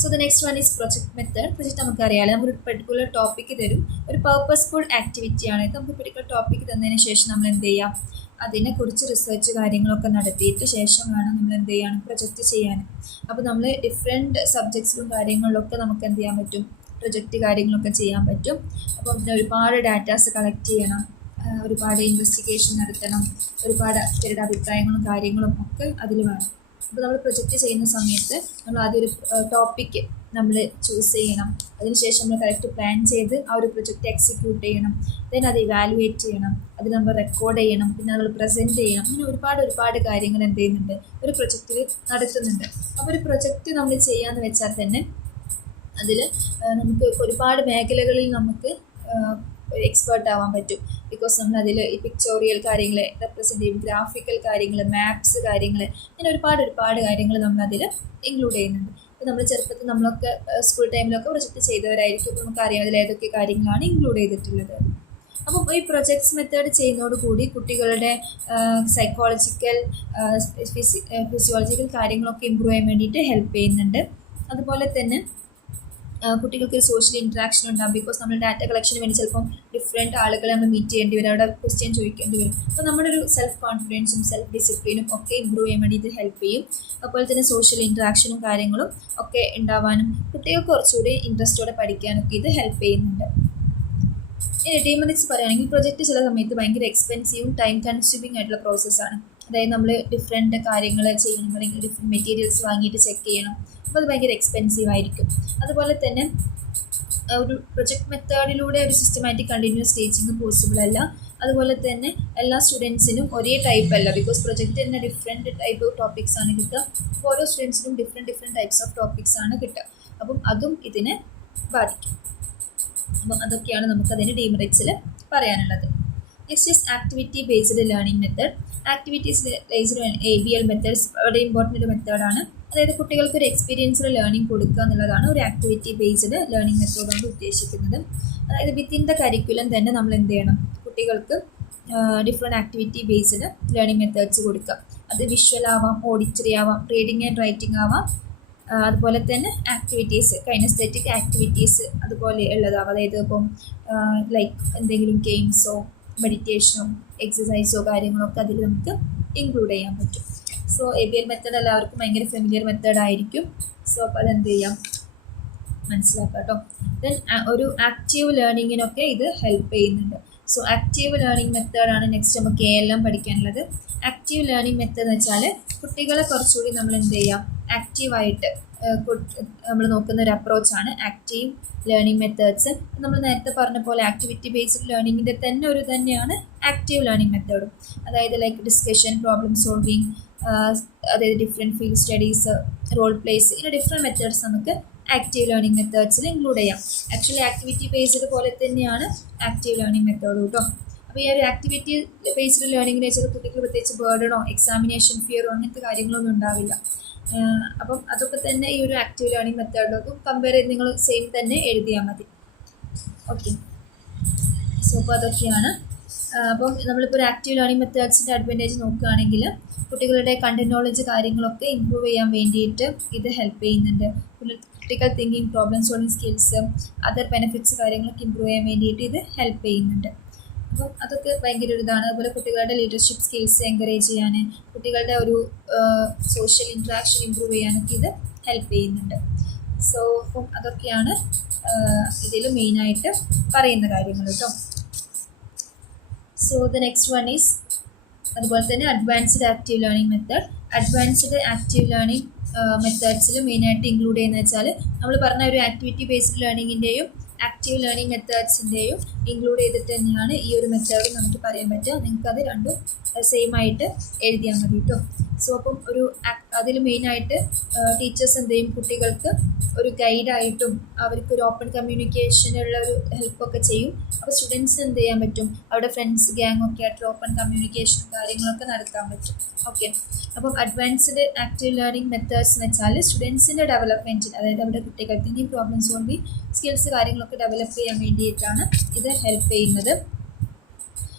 So the next one is project method. Project നമുക്കറിയാമല്ലോ, നമുക്കൊരു പെർട്ടിക്കുലർ ടോപ്പിക്ക് തരും, ഒരു പർപ്പസ്ഫുൾ ആക്ടിവിറ്റിയാണ്. നമുക്ക് പെർട്ടിക്കുലർ ടോപ്പിക്ക് തന്നതിന് ശേഷം നമ്മൾ എന്ത് ചെയ്യാം, അതിനെക്കുറിച്ച് റിസർച്ച് കാര്യങ്ങളൊക്കെ നടത്തിയിട്ട് ശേഷം വേണം നമ്മൾ എന്ത് ചെയ്യാൻ, പ്രൊജക്റ്റ് ചെയ്യാൻ. അപ്പോൾ നമ്മൾ ഡിഫറെൻറ്റ് സബ്ജക്ട്സിലും കാര്യങ്ങളിലൊക്കെ നമുക്ക് എന്ത് ചെയ്യാൻ പറ്റും, പ്രൊജക്റ്റ് കാര്യങ്ങളൊക്കെ ചെയ്യാൻ പറ്റും. അപ്പോൾ അതിന് ഒരുപാട് ഡാറ്റാസ് കളക്ട് ചെയ്യണം, ഒരുപാട് ഇൻവെസ്റ്റിഗേഷൻ നടത്തണം, ഒരുപാട് അവരുടെ അഭിപ്രായങ്ങളും കാര്യങ്ങളും ഒക്കെ അതിൽ വേണം. അപ്പോൾ നമ്മൾ പ്രൊജക്റ്റ് ചെയ്യുന്ന സമയത്ത് നമ്മൾ ആദ്യം ഒരു ടോപ്പിക്ക് നമ്മൾ ചൂസ് ചെയ്യണം. അതിനുശേഷം നമ്മൾ കറക്റ്റ് പ്ലാൻ ചെയ്ത് ആ ഒരു പ്രൊജക്റ്റ് എക്സിക്യൂട്ട് ചെയ്യണം. ദെൻ അത് ഇവാലുവേറ്റ് ചെയ്യണം, അത് നമ്മൾ റെക്കോർഡ് ചെയ്യണം, പിന്നെ നമ്മൾ പ്രസൻറ്റ് ചെയ്യണം. അങ്ങനെ ഒരുപാട് കാര്യങ്ങൾ എന്ത് ചെയ്യുന്നുണ്ട്, ഒരു പ്രൊജക്റ്റിൽ നടത്തുന്നുണ്ട്. അപ്പോൾ ഒരു പ്രൊജക്റ്റ് നമ്മൾ ചെയ്യാമെന്ന് വെച്ചാൽ തന്നെ അതിൽ നമുക്ക് ഒരുപാട് മേഖലകളിൽ നമുക്ക് എക്സ്പേർട്ട് ആവാൻ പറ്റും. ബിക്കോസ് നമ്മൾ അതിൽ ഈ പിക്ചോറിയൽ കാര്യങ്ങൾ, റെപ്രസെൻറ്റ് ചെയ്യും, ഗ്രാഫിക്കൽ കാര്യങ്ങൾ, മാപ്സ് കാര്യങ്ങൾ, അങ്ങനെ ഒരുപാട് കാര്യങ്ങൾ നമ്മളതിൽ ഇൻക്ലൂഡ് ചെയ്യുന്നുണ്ട്. ഇപ്പോൾ നമ്മൾ ചെറുപ്പത്തിൽ നമ്മളൊക്കെ സ്കൂൾ ടൈമിലൊക്കെ പ്രൊജക്റ്റ് ചെയ്തവരായിരിക്കും. അപ്പോൾ നമുക്കറിയാം അതിൽ ഏതൊക്കെ കാര്യങ്ങളാണ് ഇൻക്ലൂഡ് ചെയ്തിട്ടുള്ളത്. അപ്പം ഈ പ്രൊജക്ട്സ് മെത്തേഡ് ചെയ്യുന്നതോടുകൂടി കുട്ടികളുടെ സൈക്കോളജിക്കൽ ഫിസിയോളജിക്കൽ കാര്യങ്ങളൊക്കെ ഇമ്പ്രൂവ് ചെയ്യാൻ വേണ്ടിയിട്ട് ഹെൽപ്പ് ചെയ്യുന്നുണ്ട്. അതുപോലെ തന്നെ കുട്ടികൾക്ക് ഒരു സോഷ്യൽ ഇൻട്രാക്ഷൻ ഉണ്ടാകും. ബിക്കോസ് നമ്മൾ ഡാറ്റ കളക്ഷന് വേണ്ടി ചിലപ്പം ഡിഫറെൻറ്റ് ആളുകളെ നമ്മൾ മീറ്റ് ചെയ്യേണ്ടി വരും, അവിടെ ക്വസ്റ്റ്യൻ ചോദിക്കേണ്ടി വരും. അപ്പോൾ നമ്മുടെ ഒരു സെൽഫ് കോൺഫിഡൻസും സെൽഫ് ഡിസിപ്ലിനും ഒക്കെ ഇമ്പ്രൂവ് ചെയ്യാൻ വേണ്ടി ഇത് ഹെൽപ്പ് ചെയ്യും. അതുപോലെ തന്നെ സോഷ്യൽ ഇൻട്രാക്ഷനും കാര്യങ്ങളും ഒക്കെ ഉണ്ടാവാനും കുട്ടികൾക്ക് കുറച്ചുകൂടി ഇൻട്രസ്റ്റോടെ പഠിക്കാനൊക്കെ ഇത് ഹെൽപ്പ് ചെയ്യുന്നുണ്ട്. ഇനി ഡീമെറിറ്റ്സ് പറയുകയാണെങ്കിൽ പ്രൊജക്റ്റ് ചില സമയത്ത് ഭയങ്കര എക്സ്പെൻസീവും ടൈം കൺസ്യൂമിങ് ആയിട്ടുള്ള പ്രോസസ്സാണ്. അതായത് നമ്മൾ ഡിഫറെൻറ്റ് കാര്യങ്ങൾ ചെയ്യണം, അല്ലെങ്കിൽ ഡിഫറെൻറ്റ് മെറ്റീരിയൽസ് വാങ്ങിയിട്ട് ചെക്ക് ചെയ്യണം. അപ്പോൾ അത് ഭയങ്കര എക്സ്പെൻസീവ് ആയിരിക്കും. അതുപോലെ തന്നെ ഒരു പ്രൊജക്ട് മെത്തേഡിലൂടെ ഒരു സിസ്റ്റമാറ്റിക് കണ്ടിന്യൂസ് ടീച്ചിങ് പോസിബിൾ അല്ല. അതുപോലെ തന്നെ എല്ലാ സ്റ്റുഡൻസിനും ഒരേ ടൈപ്പ് അല്ല. ബിക്കോസ് പ്രൊജക്റ്റ് തന്നെ ഡിഫറെൻറ്റ് ടൈപ്പ് ഓഫ് ടോപ്പിക്സ് ആണ് കിട്ടുക. അപ്പോൾ ഓരോ സ്റ്റുഡൻസിനും ഡിഫറെൻറ്റ് ടൈപ്സ് ഓഫ് ടോപ്പിക്സ് ആണ് കിട്ടുക. അപ്പം അതും ഇതിനെ ബാധിക്കും. അപ്പം അതൊക്കെയാണ് നമുക്കതിന് ഡീമെറിറ്റ്സിൽ പറയാനുള്ളത്. Next is activity based learning method. Activities based ABL methods വളരെ ഇമ്പോർട്ടൻ്റ് ഒരു മെത്തേഡാണ്. അതായത് കുട്ടികൾക്ക് ഒരു എക്സ്പീരിയൻസ്ഡ് ലേണിംഗ് കൊടുക്കുക എന്നുള്ളതാണ് ഒരു ആക്ടിവിറ്റി ബേസ്ഡ് ലേണിംഗ് മെത്തേഡ് കൊണ്ട് ഉദ്ദേശിക്കുന്നത്. അതായത് വിത്തിൻ ദ കരിക്കുലം തന്നെ നമ്മൾ എന്ത് ചെയ്യണം, കുട്ടികൾക്ക് different activity based learning methods കൊടുക്കുക. അത് വിഷ്വൽ ആവാം, ഓഡിറ്ററി ആവാം, റീഡിങ് ആൻഡ് റൈറ്റിംഗ് ആവാം, അതുപോലെ തന്നെ ആക്ടിവിറ്റീസ്, കൈനസ്തെറ്റിക് ആക്ടിവിറ്റീസ് അതുപോലെ ഉള്ളതാവാം. അതായത് ഇപ്പം ലൈക്ക് എന്തെങ്കിലും ഗെയിംസോ മെഡിറ്റേഷനോ എക്സസൈസോ കാര്യങ്ങളൊക്കെ അതിൽ നമുക്ക് ഇൻക്ലൂഡ് ചെയ്യാൻ പറ്റും. സോ ABL മെത്തേഡ് എല്ലാവർക്കും ഭയങ്കര ഫെമിലിയർ മെത്തേഡ് ആയിരിക്കും. സോ അപ്പോൾ അതെന്ത് ചെയ്യാം, മനസ്സിലാക്കാം കേട്ടോ. ദെൻ ഒരു ആക്റ്റീവ് ലേണിങ്ങിനൊക്കെ ഇത് ഹെൽപ്പ് ചെയ്യുന്നുണ്ട്. സോ ആക്റ്റീവ് ലേണിംഗ് മെത്തേഡാണ് നെക്സ്റ്റ് നമുക്ക് ALM പഠിക്കാനുള്ളത്. ആക്റ്റീവ് ലേണിംഗ് മെത്തേഡ് എന്ന് വെച്ചാൽ കുട്ടികളെ കുറച്ചുകൂടി നമ്മൾ എന്ത് ചെയ്യാം, ആക്റ്റീവായിട്ട് നമ്മൾ നോക്കുന്ന ഒരു അപ്രോച്ചാണ് ആക്റ്റീവ് ലേണിംഗ് മെത്തേഡ്സ്. നമ്മൾ നേരത്തെ പറഞ്ഞ പോലെ ആക്ടിവിറ്റി ബേസ്ഡ് ലേണിങ്ങിൻ്റെ തന്നെ ഒരു തന്നെയാണ് ആക്റ്റീവ് ലേണിംഗ് മെത്തേഡും. അതായത് ലൈക്ക് ഡിസ്കഷൻ, പ്രോബ്ലം സോൾവിങ്, അതായത് different field studies, role plays, ഇങ്ങനെ ഡിഫറെൻറ്റ് മെത്തേഡ്സ് നമുക്ക് ആക്റ്റീവ് ലേണിംഗ് മെത്തേഡ്സിൽ ഇൻക്ലൂഡ് ചെയ്യാം. ആക്ച്വലി ആക്ടിവിറ്റി ബേസ്ഡ് പോലെ തന്നെയാണ് ആക്റ്റീവ് ലേണിംഗ് മെത്തേഡ് കേട്ടോ. അപ്പോൾ ഈ ഒരു ആക്ടിവിറ്റി ബേസ്ഡ് ലേണിംഗിന് വെച്ചാൽ കുട്ടിക്ക് പ്രത്യേകിച്ച് ബേർഡനോ എക്സാമിനേഷൻ ഫിയറോ അങ്ങനത്തെ കാര്യങ്ങളൊന്നും ഉണ്ടാവില്ല. അപ്പം അതൊക്കെ തന്നെ ഈ ഒരു ആക്റ്റീവ് ലേണിംഗ് മെത്തേഡിലൊക്കെ കമ്പയർ ചെയ്ത് നിങ്ങൾ സെയിം തന്നെ എഴുതിയാൽ മതി. ഓക്കെ, സോ അപ്പോൾ അതൊക്കെയാണ്. അപ്പം നമ്മളിപ്പോൾ ഒരു ആക്റ്റീവ് ലേണിംഗ് മെത്തേഡ്സിൻ്റെ അഡ്വാൻറ്റേജ് നോക്കുകയാണെങ്കിൽ കുട്ടികളുടെ കണ്ടന്റ് നോളജ് കാര്യങ്ങളൊക്കെ ഇമ്പ്രൂവ് ചെയ്യാൻ വേണ്ടിയിട്ട് ഇത് ഹെൽപ്പ് ചെയ്യുന്നുണ്ട്. Critical thinking, problem solving skills, other benefits കാര്യങ്ങളൊക്കെ ഇമ്പ്രൂവ് ചെയ്യാൻ വേണ്ടിയിട്ട് ഇത് ഹെൽപ്പ് ചെയ്യുന്നുണ്ട്. അപ്പം അതൊക്കെ ഭയങ്കര ഒരു ഇതാണ്. അതുപോലെ കുട്ടികളുടെ ലീഡർഷിപ്പ് സ്കിൽസ് എൻകറേജ് ചെയ്യാൻ, കുട്ടികളുടെ ഒരു സോഷ്യൽ ഇൻട്രാക്ഷൻ ഇമ്പ്രൂവ് ചെയ്യാനൊക്കെ ഇത് ഹെൽപ്പ് ചെയ്യുന്നുണ്ട്. സോ അപ്പം അതൊക്കെയാണ് ഇതിൽ മെയിനായിട്ട് പറയുന്ന കാര്യങ്ങൾ കേട്ടോ. So the next one is അതുപോലെ തന്നെ advanced active learning method. Advanced active learning മെത്തേഡ്സിൽ മെയിനായിട്ട് ഇൻക്ലൂഡ് ചെയ്യുന്നത് വെച്ചാൽ നമ്മൾ പറഞ്ഞ ഒരു ആക്ടിവിറ്റി ബേസ്ഡ് ലേണിങ്ങിൻ്റെയും ആക്റ്റീവ് ലേണിംഗ് മെത്തേഡ്സിൻ്റെയും ഇൻക്ലൂഡ് ചെയ്തിട്ട് തന്നെയാണ് ഈ ഒരു മെത്തേഡ് നമുക്ക് പറയാൻ പറ്റുക. നിങ്ങൾക്കത് രണ്ടും സെയിം ആയിട്ട് എഴുതിയാൽ മതി കേട്ടോ. സോ അപ്പം ഒരു അതിൽ മെയിനായിട്ട് ടീച്ചേഴ്സ് എന്ത് ചെയ്യും, കുട്ടികൾക്ക് ഒരു ഗൈഡായിട്ടും അവർക്കൊരു ഓപ്പൺ കമ്മ്യൂണിക്കേഷനുള്ള ഒരു ഹെൽപ്പൊക്കെ ചെയ്യും. അപ്പോൾ സ്റ്റുഡൻസ് എന്ത് ചെയ്യാൻ പറ്റും, അവിടെ ഫ്രണ്ട്സ് ഗ്യാങ് ഒക്കെ ആയിട്ട് ഓപ്പൺ കമ്മ്യൂണിക്കേഷനും കാര്യങ്ങളൊക്കെ നടത്താൻ പറ്റും. ഓക്കെ, അപ്പം അഡ്വാൻസ്ഡ് ആക്റ്റീവ് ലേണിംഗ് മെത്തേഡ്സ് എന്ന് വെച്ചാൽ സ്റ്റുഡൻസിൻ്റെ ഡെവലപ്മെൻറ്റിന്, അതായത് അവിടെ കുട്ടികൾക്ക് ഇനി പ്രോബ്ലം സോൾവിങ് സ്കിൽസ് കാര്യങ്ങളൊക്കെ ഡെവലപ്പ് ചെയ്യാൻ വേണ്ടിയിട്ടാണ് ഇത് ഹെൽപ്പ് ചെയ്യുന്നത്.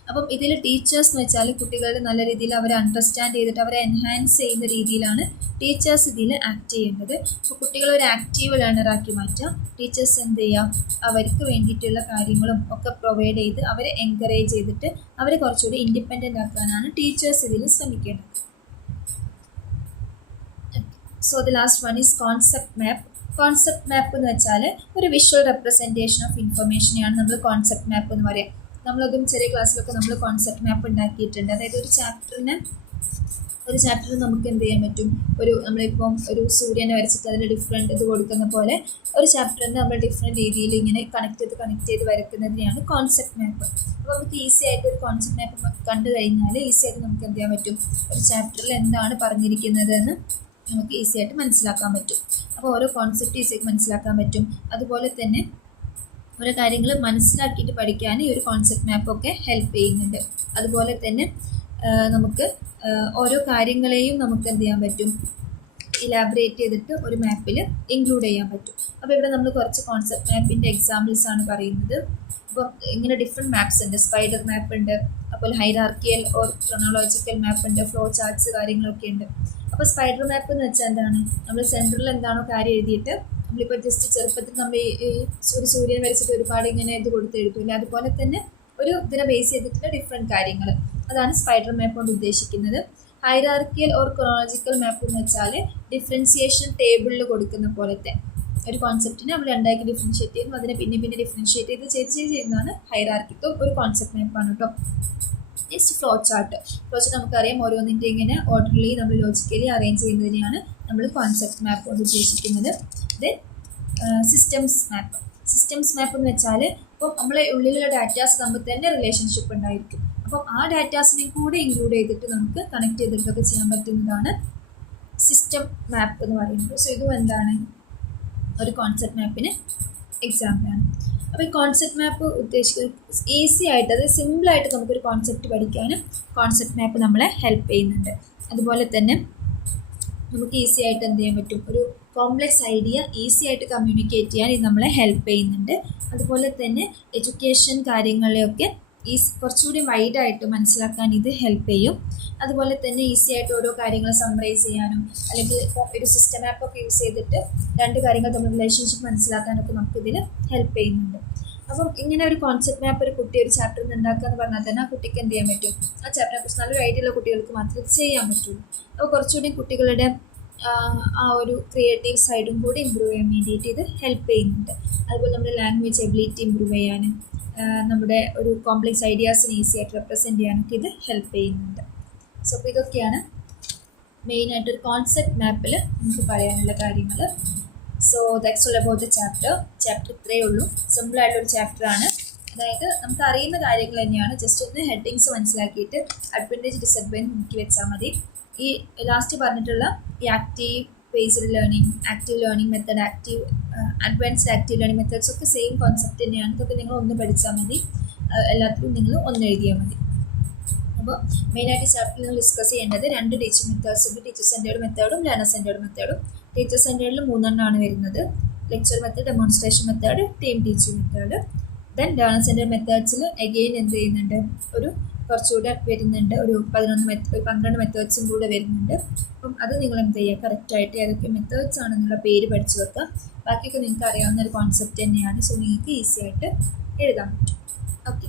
അപ്പം ഇതിൽ ടീച്ചേഴ്സ് എന്ന് വെച്ചാൽ കുട്ടികളുടെ നല്ല രീതിയിൽ അവരെ അണ്ടർസ്റ്റാൻഡ് ചെയ്തിട്ട് അവരെ എൻഹാൻസ് ചെയ്യുന്ന രീതിയിലാണ് ടീച്ചേഴ്സ് ഇതിൽ ആക്ട് ചെയ്യേണ്ടത്. അപ്പോൾ കുട്ടികളെ ഒരു ആക്റ്റീവ് ലേണറാക്കി മാറ്റുക. ടീച്ചേഴ്സ് എന്ത് ചെയ്യുക, അവർക്ക് വേണ്ടിയിട്ടുള്ള കാര്യങ്ങളും ഒക്കെ പ്രൊവൈഡ് ചെയ്ത് അവരെ എൻകറേജ് ചെയ്തിട്ട് അവരെ കുറച്ചുകൂടി ഇൻഡിപെൻഡൻ്റ് ആക്കാനാണ് ടീച്ചേഴ്സ് ഇതിൽ ശ്രമിക്കേണ്ടത്. So the last one is concept map. Concept map എന്ന് വെച്ചാൽ ഒരു വിഷ്വൽ റെപ്രസെൻറ്റേഷൻ ഓഫ് ഇൻഫർമേഷനെയാണ് നമ്മൾ കോൺസെപ്റ്റ് മാപ്പ് എന്ന് പറയുക. നമ്മളതും ചെറിയ ക്ലാസ്സിലൊക്കെ നമ്മൾ കോൺസെപ്റ്റ് മാപ്പ് ഉണ്ടാക്കിയിട്ടുണ്ട്. അതായത് ഒരു ചാപ്റ്ററിന് നമുക്ക് എന്ത് ചെയ്യാൻ പറ്റും, നമ്മളിപ്പം ഒരു സൂര്യനെ വരച്ചിട്ട് അതിൽ ഡിഫറെൻറ്റ് ഇത് കൊടുക്കുന്ന പോലെ ഒരു ചാപ്റ്ററിന് നമ്മൾ ഡിഫറെൻറ്റ് രീതിയിൽ ഇങ്ങനെ കണക്ട് ചെയ്ത് വരയ്ക്കുന്നതിനെയാണ് കോൺസെപ്റ്റ് മാപ്പ്. അപ്പോൾ നമുക്ക് ഈസി ആയിട്ട് ഒരു കോൺസെപ്റ്റ് മാപ്പ് കണ്ടു കഴിഞ്ഞാൽ ഈസി ആയിട്ട് നമുക്ക് എന്ത് ചെയ്യാൻ പറ്റും, ഒരു ചാപ്റ്ററിൽ എന്താണ് പറഞ്ഞിരിക്കുന്നതെന്ന് നമുക്ക് ഈസി ആയിട്ട് മനസ്സിലാക്കാൻ പറ്റും. അപ്പോൾ ഓരോ കോൺസെപ്റ്റ് ഈസി ആയിട്ട് മനസ്സിലാക്കാൻ പറ്റും. അതുപോലെ തന്നെ ഓരോ കാര്യങ്ങൾ മനസ്സിലാക്കിയിട്ട് പഠിക്കാൻ ഈ ഒരു കോൺസെപ്റ്റ് മാപ്പൊക്കെ ഹെൽപ്പ് ചെയ്യുന്നുണ്ട്. അതുപോലെ തന്നെ നമുക്ക് ഓരോ കാര്യങ്ങളെയും നമുക്ക് എന്ത് ചെയ്യാൻ പറ്റും, ഇലാബറേറ്റ് ചെയ്തിട്ട് ഒരു മാപ്പിൽ ഇൻക്ലൂഡ് ചെയ്യാൻ പറ്റും. അപ്പോൾ ഇവിടെ നമ്മൾ കുറച്ച് കോൺസെപ്റ്റ് മാപ്പിൻ്റെ എക്സാമ്പിൾസ് ആണ് പറയുന്നത്. അപ്പോൾ ഇങ്ങനെ ഡിഫറെൻറ്റ് മാപ്സ് ഉണ്ട്. സ്പൈഡർ മാപ്പ് ഉണ്ട്, അപ്പോൾ ഹൈറാർക്കിയൽ ഓർ ക്രോണോളജിക്കൽ മാപ്പ് ഉണ്ട്, ഫ്ലോ ചാർട്ട്സ് കാര്യങ്ങളൊക്കെ ഉണ്ട്. അപ്പോൾ സ്പൈഡർ മാപ്പ് എന്ന് വെച്ചാൽ എന്താണ്, നമ്മൾ സെൻറ്ററിൽ എന്താണോ കാര്യം എഴുതിയിട്ട് നമ്മളിപ്പോൾ ജസ്റ്റ് ചെറുപ്പത്തിൽ നമ്മൾ ഒരു സൂര്യൻ വരച്ചിട്ട് ഒരുപാട് ഇങ്ങനെ ഇത് കൊടുത്ത് എഴുതില്ല, അതുപോലെ തന്നെ ഒരു ഇതിനെ ബേസ് ചെയ്തിട്ടുള്ള ഡിഫറെൻറ്റ് കാര്യങ്ങൾ, അതാണ് സ്പൈഡർ മാപ്പ് കൊണ്ട് ഉദ്ദേശിക്കുന്നത്. ഹൈറാർക്കിയൽ ഓർ ക്രോണോളജിക്കൽ മാപ്പ് എന്ന് വെച്ചാൽ ഡിഫറൻസിയേഷൻ ടേബിളിൽ കൊടുക്കുന്ന പോലത്തെ ഒരു കോൺസെപ്റ്റിനെ നമ്മൾ രണ്ടാക്കി ഡിഫറൻഷ്യേറ്റ് ചെയ്യുന്നു, അതിനെ പിന്നെ ഡിഫറൻഷ്യേറ്റ് ചെയ്ത് ചെയ്യുന്നതാണ് ഹൈറാർക്കിക്കൽ ഒരു കോൺസെപ്റ്റ് മാപ്പാണ് കേട്ടോ. Next flow chart. നമുക്കറിയാം ഓരോന്നിൻ്റെ ഇങ്ങനെ ഓർഡർലി നമ്മൾ ലോജിക്കലി അറേഞ്ച് ചെയ്യുന്നതിനെയാണ് നമ്മൾ കോൺസെപ്റ്റ് മാപ്പ് കൊണ്ട് ഉദ്ദേശിക്കുന്നത്. ദെൻ സിസ്റ്റംസ് മാപ്പ് എന്ന് വെച്ചാൽ ഇപ്പോൾ നമ്മളെ ഉള്ളിലുള്ള ഡാറ്റാസ് തമ്മിൽ തന്നെ റിലേഷൻഷിപ്പ് ഉണ്ടായിരിക്കും. അപ്പം ആ ഡാറ്റാസിനെ കൂടെ ഇൻക്ലൂഡ് ചെയ്തിട്ട് നമുക്ക് കണക്ട് ചെയ്തിട്ടൊക്കെ ചെയ്യാൻ പറ്റുന്നതാണ് സിസ്റ്റം മാപ്പ് എന്ന് പറയുന്നത്. സോ ഇതും എന്താണ്, ഒരു കോൺസെപ്റ്റ് മാപ്പിന് എക്സാമ്പിളാണ്. അപ്പോൾ ഈ കോൺസെപ്റ്റ് മാപ്പ് ഉദ്ദേശിക്കുന്നത് ഈസി ആയിട്ട്, അത് സിമ്പിളായിട്ട് നമുക്കൊരു കോൺസെപ്റ്റ് പഠിക്കാനും കോൺസെപ്റ്റ് മാപ്പ് നമ്മളെ ഹെൽപ്പ് ചെയ്യുന്നുണ്ട്. അതുപോലെ തന്നെ നമുക്ക് ഈസി ആയിട്ട് എന്ത് ചെയ്യാൻ പറ്റും, ഒരു കോംപ്ലക്സ് ഐഡിയ ഈസി ആയിട്ട് കമ്മ്യൂണിക്കേറ്റ് ചെയ്യാൻ ഇത് നമ്മളെ ഹെൽപ്പ് ചെയ്യുന്നുണ്ട്. അതുപോലെ തന്നെ എഡ്യൂക്കേഷൻ കാര്യങ്ങളെയൊക്കെ കുറച്ചുകൂടി വൈഡായിട്ട് മനസ്സിലാക്കാൻ ഇത് ഹെൽപ്പ് ചെയ്യും. അതുപോലെ തന്നെ ഈസി ആയിട്ട് ഓരോ കാര്യങ്ങൾ സമ്മറൈസ് ചെയ്യാനും അല്ലെങ്കിൽ ഇപ്പോൾ ഒരു സിസ്റ്റം ആപ്പ് ഒക്കെ യൂസ് ചെയ്തിട്ട് രണ്ട് കാര്യങ്ങൾ തമ്മിൽ റിലേഷൻഷിപ്പ് മനസ്സിലാക്കാനൊക്കെ നമുക്കിതിൽ ഹെൽപ്പ് ചെയ്യുന്നുണ്ട്. അപ്പം ഇങ്ങനെ ഒരു കോൺസെപ്റ്റ് മാപ്പ് ഒരു കുട്ടി ഒരു ചാപ്റ്ററിൽ നിന്ന് ഉണ്ടാക്കുക എന്ന് പറഞ്ഞാൽ തന്നെ ആ കുട്ടിക്ക് എന്ത് ചെയ്യാൻ പറ്റും, ആ ചാപ്റ്ററിനെ കുറിച്ച് നല്ലൊരു ഐഡിയ ഉള്ള കുട്ടികൾക്ക് മാത്രമേ ഇത് ചെയ്യാൻ പറ്റുള്ളൂ. അപ്പോൾ കുറച്ചുകൂടി കുട്ടികളുടെ ആ ഒരു ക്രിയേറ്റീവ് സൈഡും കൂടി ഇമ്പ്രൂവ് ചെയ്യാൻ വേണ്ടിയിട്ട് ഇത് ഹെൽപ്പ് ചെയ്യുന്നുണ്ട്. അതുപോലെ നമ്മുടെ ലാംഗ്വേജ് എബിലിറ്റി ഇമ്പ്രൂവ് ചെയ്യാനും നമ്മുടെ ഒരു കോംപ്ലക്സ് ഐഡിയാസിനെ ഈസി ആയിട്ട് റെപ്രസെൻറ്റ് ചെയ്യാനൊക്കെ ഇത് ഹെൽപ്പ് ചെയ്യുന്നുണ്ട്. സോ അപ്പോൾ ഇതൊക്കെയാണ് മെയിനായിട്ട് ഒരു കോൺസെപ്റ്റ് മാപ്പിൽ നമുക്ക് പറയാനുള്ള കാര്യങ്ങൾ. So that's all about the chapter. ഇത്രയേ ഉള്ളൂ, സിമ്പിളായിട്ടൊരു ചാപ്റ്ററാണ്. അതായത് നമുക്ക് അറിയുന്ന കാര്യങ്ങൾ തന്നെയാണ്, ജസ്റ്റ് ഒന്ന് ഹെഡിങ്സ് മനസ്സിലാക്കിയിട്ട് അഡ്വാൻറ്റേജ് ഡിസഡ്വാൻറ്റേജ് നോക്കി വെച്ചാൽ മതി. ഈ ലാസ്റ്റ് പറഞ്ഞിട്ടുള്ള ഈ active based learning, active learning method, advanced active learning methods ഒക്കെ സെയിം കോൺസെപ്റ്റ് തന്നെയാണ്. ഇതൊക്കെ നിങ്ങൾ ഒന്ന് പഠിച്ചാൽ മതി, എല്ലാത്തിലും നിങ്ങൾ ഒന്ന് എഴുതിയാൽ മതി. അപ്പോൾ മെയിനായിട്ട് ചാപ്റ്ററിൽ നിങ്ങൾ ഡിസ്കസ് ചെയ്യേണ്ടത് 2 ടീച്ചിങ് മെത്തേഡ്സ് ഉണ്ട്, ടീച്ചർ സെൻറ്റേർഡ് മെത്തേഡും ലേണർ സെൻറ്റേർഡ് മെത്തേഡും. ടീച്ചർ സെൻറ്റേർഡിൽ 3 എണ്ണമാണ് വരുന്നത്: lecture method, demonstration method, team teaching method. Then learner centered മെത്തേഡ്സിൽ എഗെയിൻ എന്ത് ചെയ്യുന്നുണ്ട്, ഒരു കുറച്ചുകൂടെ വരുന്നുണ്ട്, ഒരു 12 മെത്തേഡ്സും കൂടെ വരുന്നുണ്ട്. അപ്പം അത് നിങ്ങൾ എന്ത് ചെയ്യുക, കറക്റ്റായിട്ട് ഏതൊക്കെ മെത്തേഡ്സ് ആണെന്നുള്ള പേര് പഠിച്ചു വെക്കുക. ബാക്കിയൊക്കെ നിങ്ങൾക്ക് അറിയാവുന്ന ഒരു കോൺസെപ്റ്റ് തന്നെയാണ്. സോ നിങ്ങൾക്ക് ഈസി ആയിട്ട് എഴുതാൻ പറ്റും. ഓക്കെ.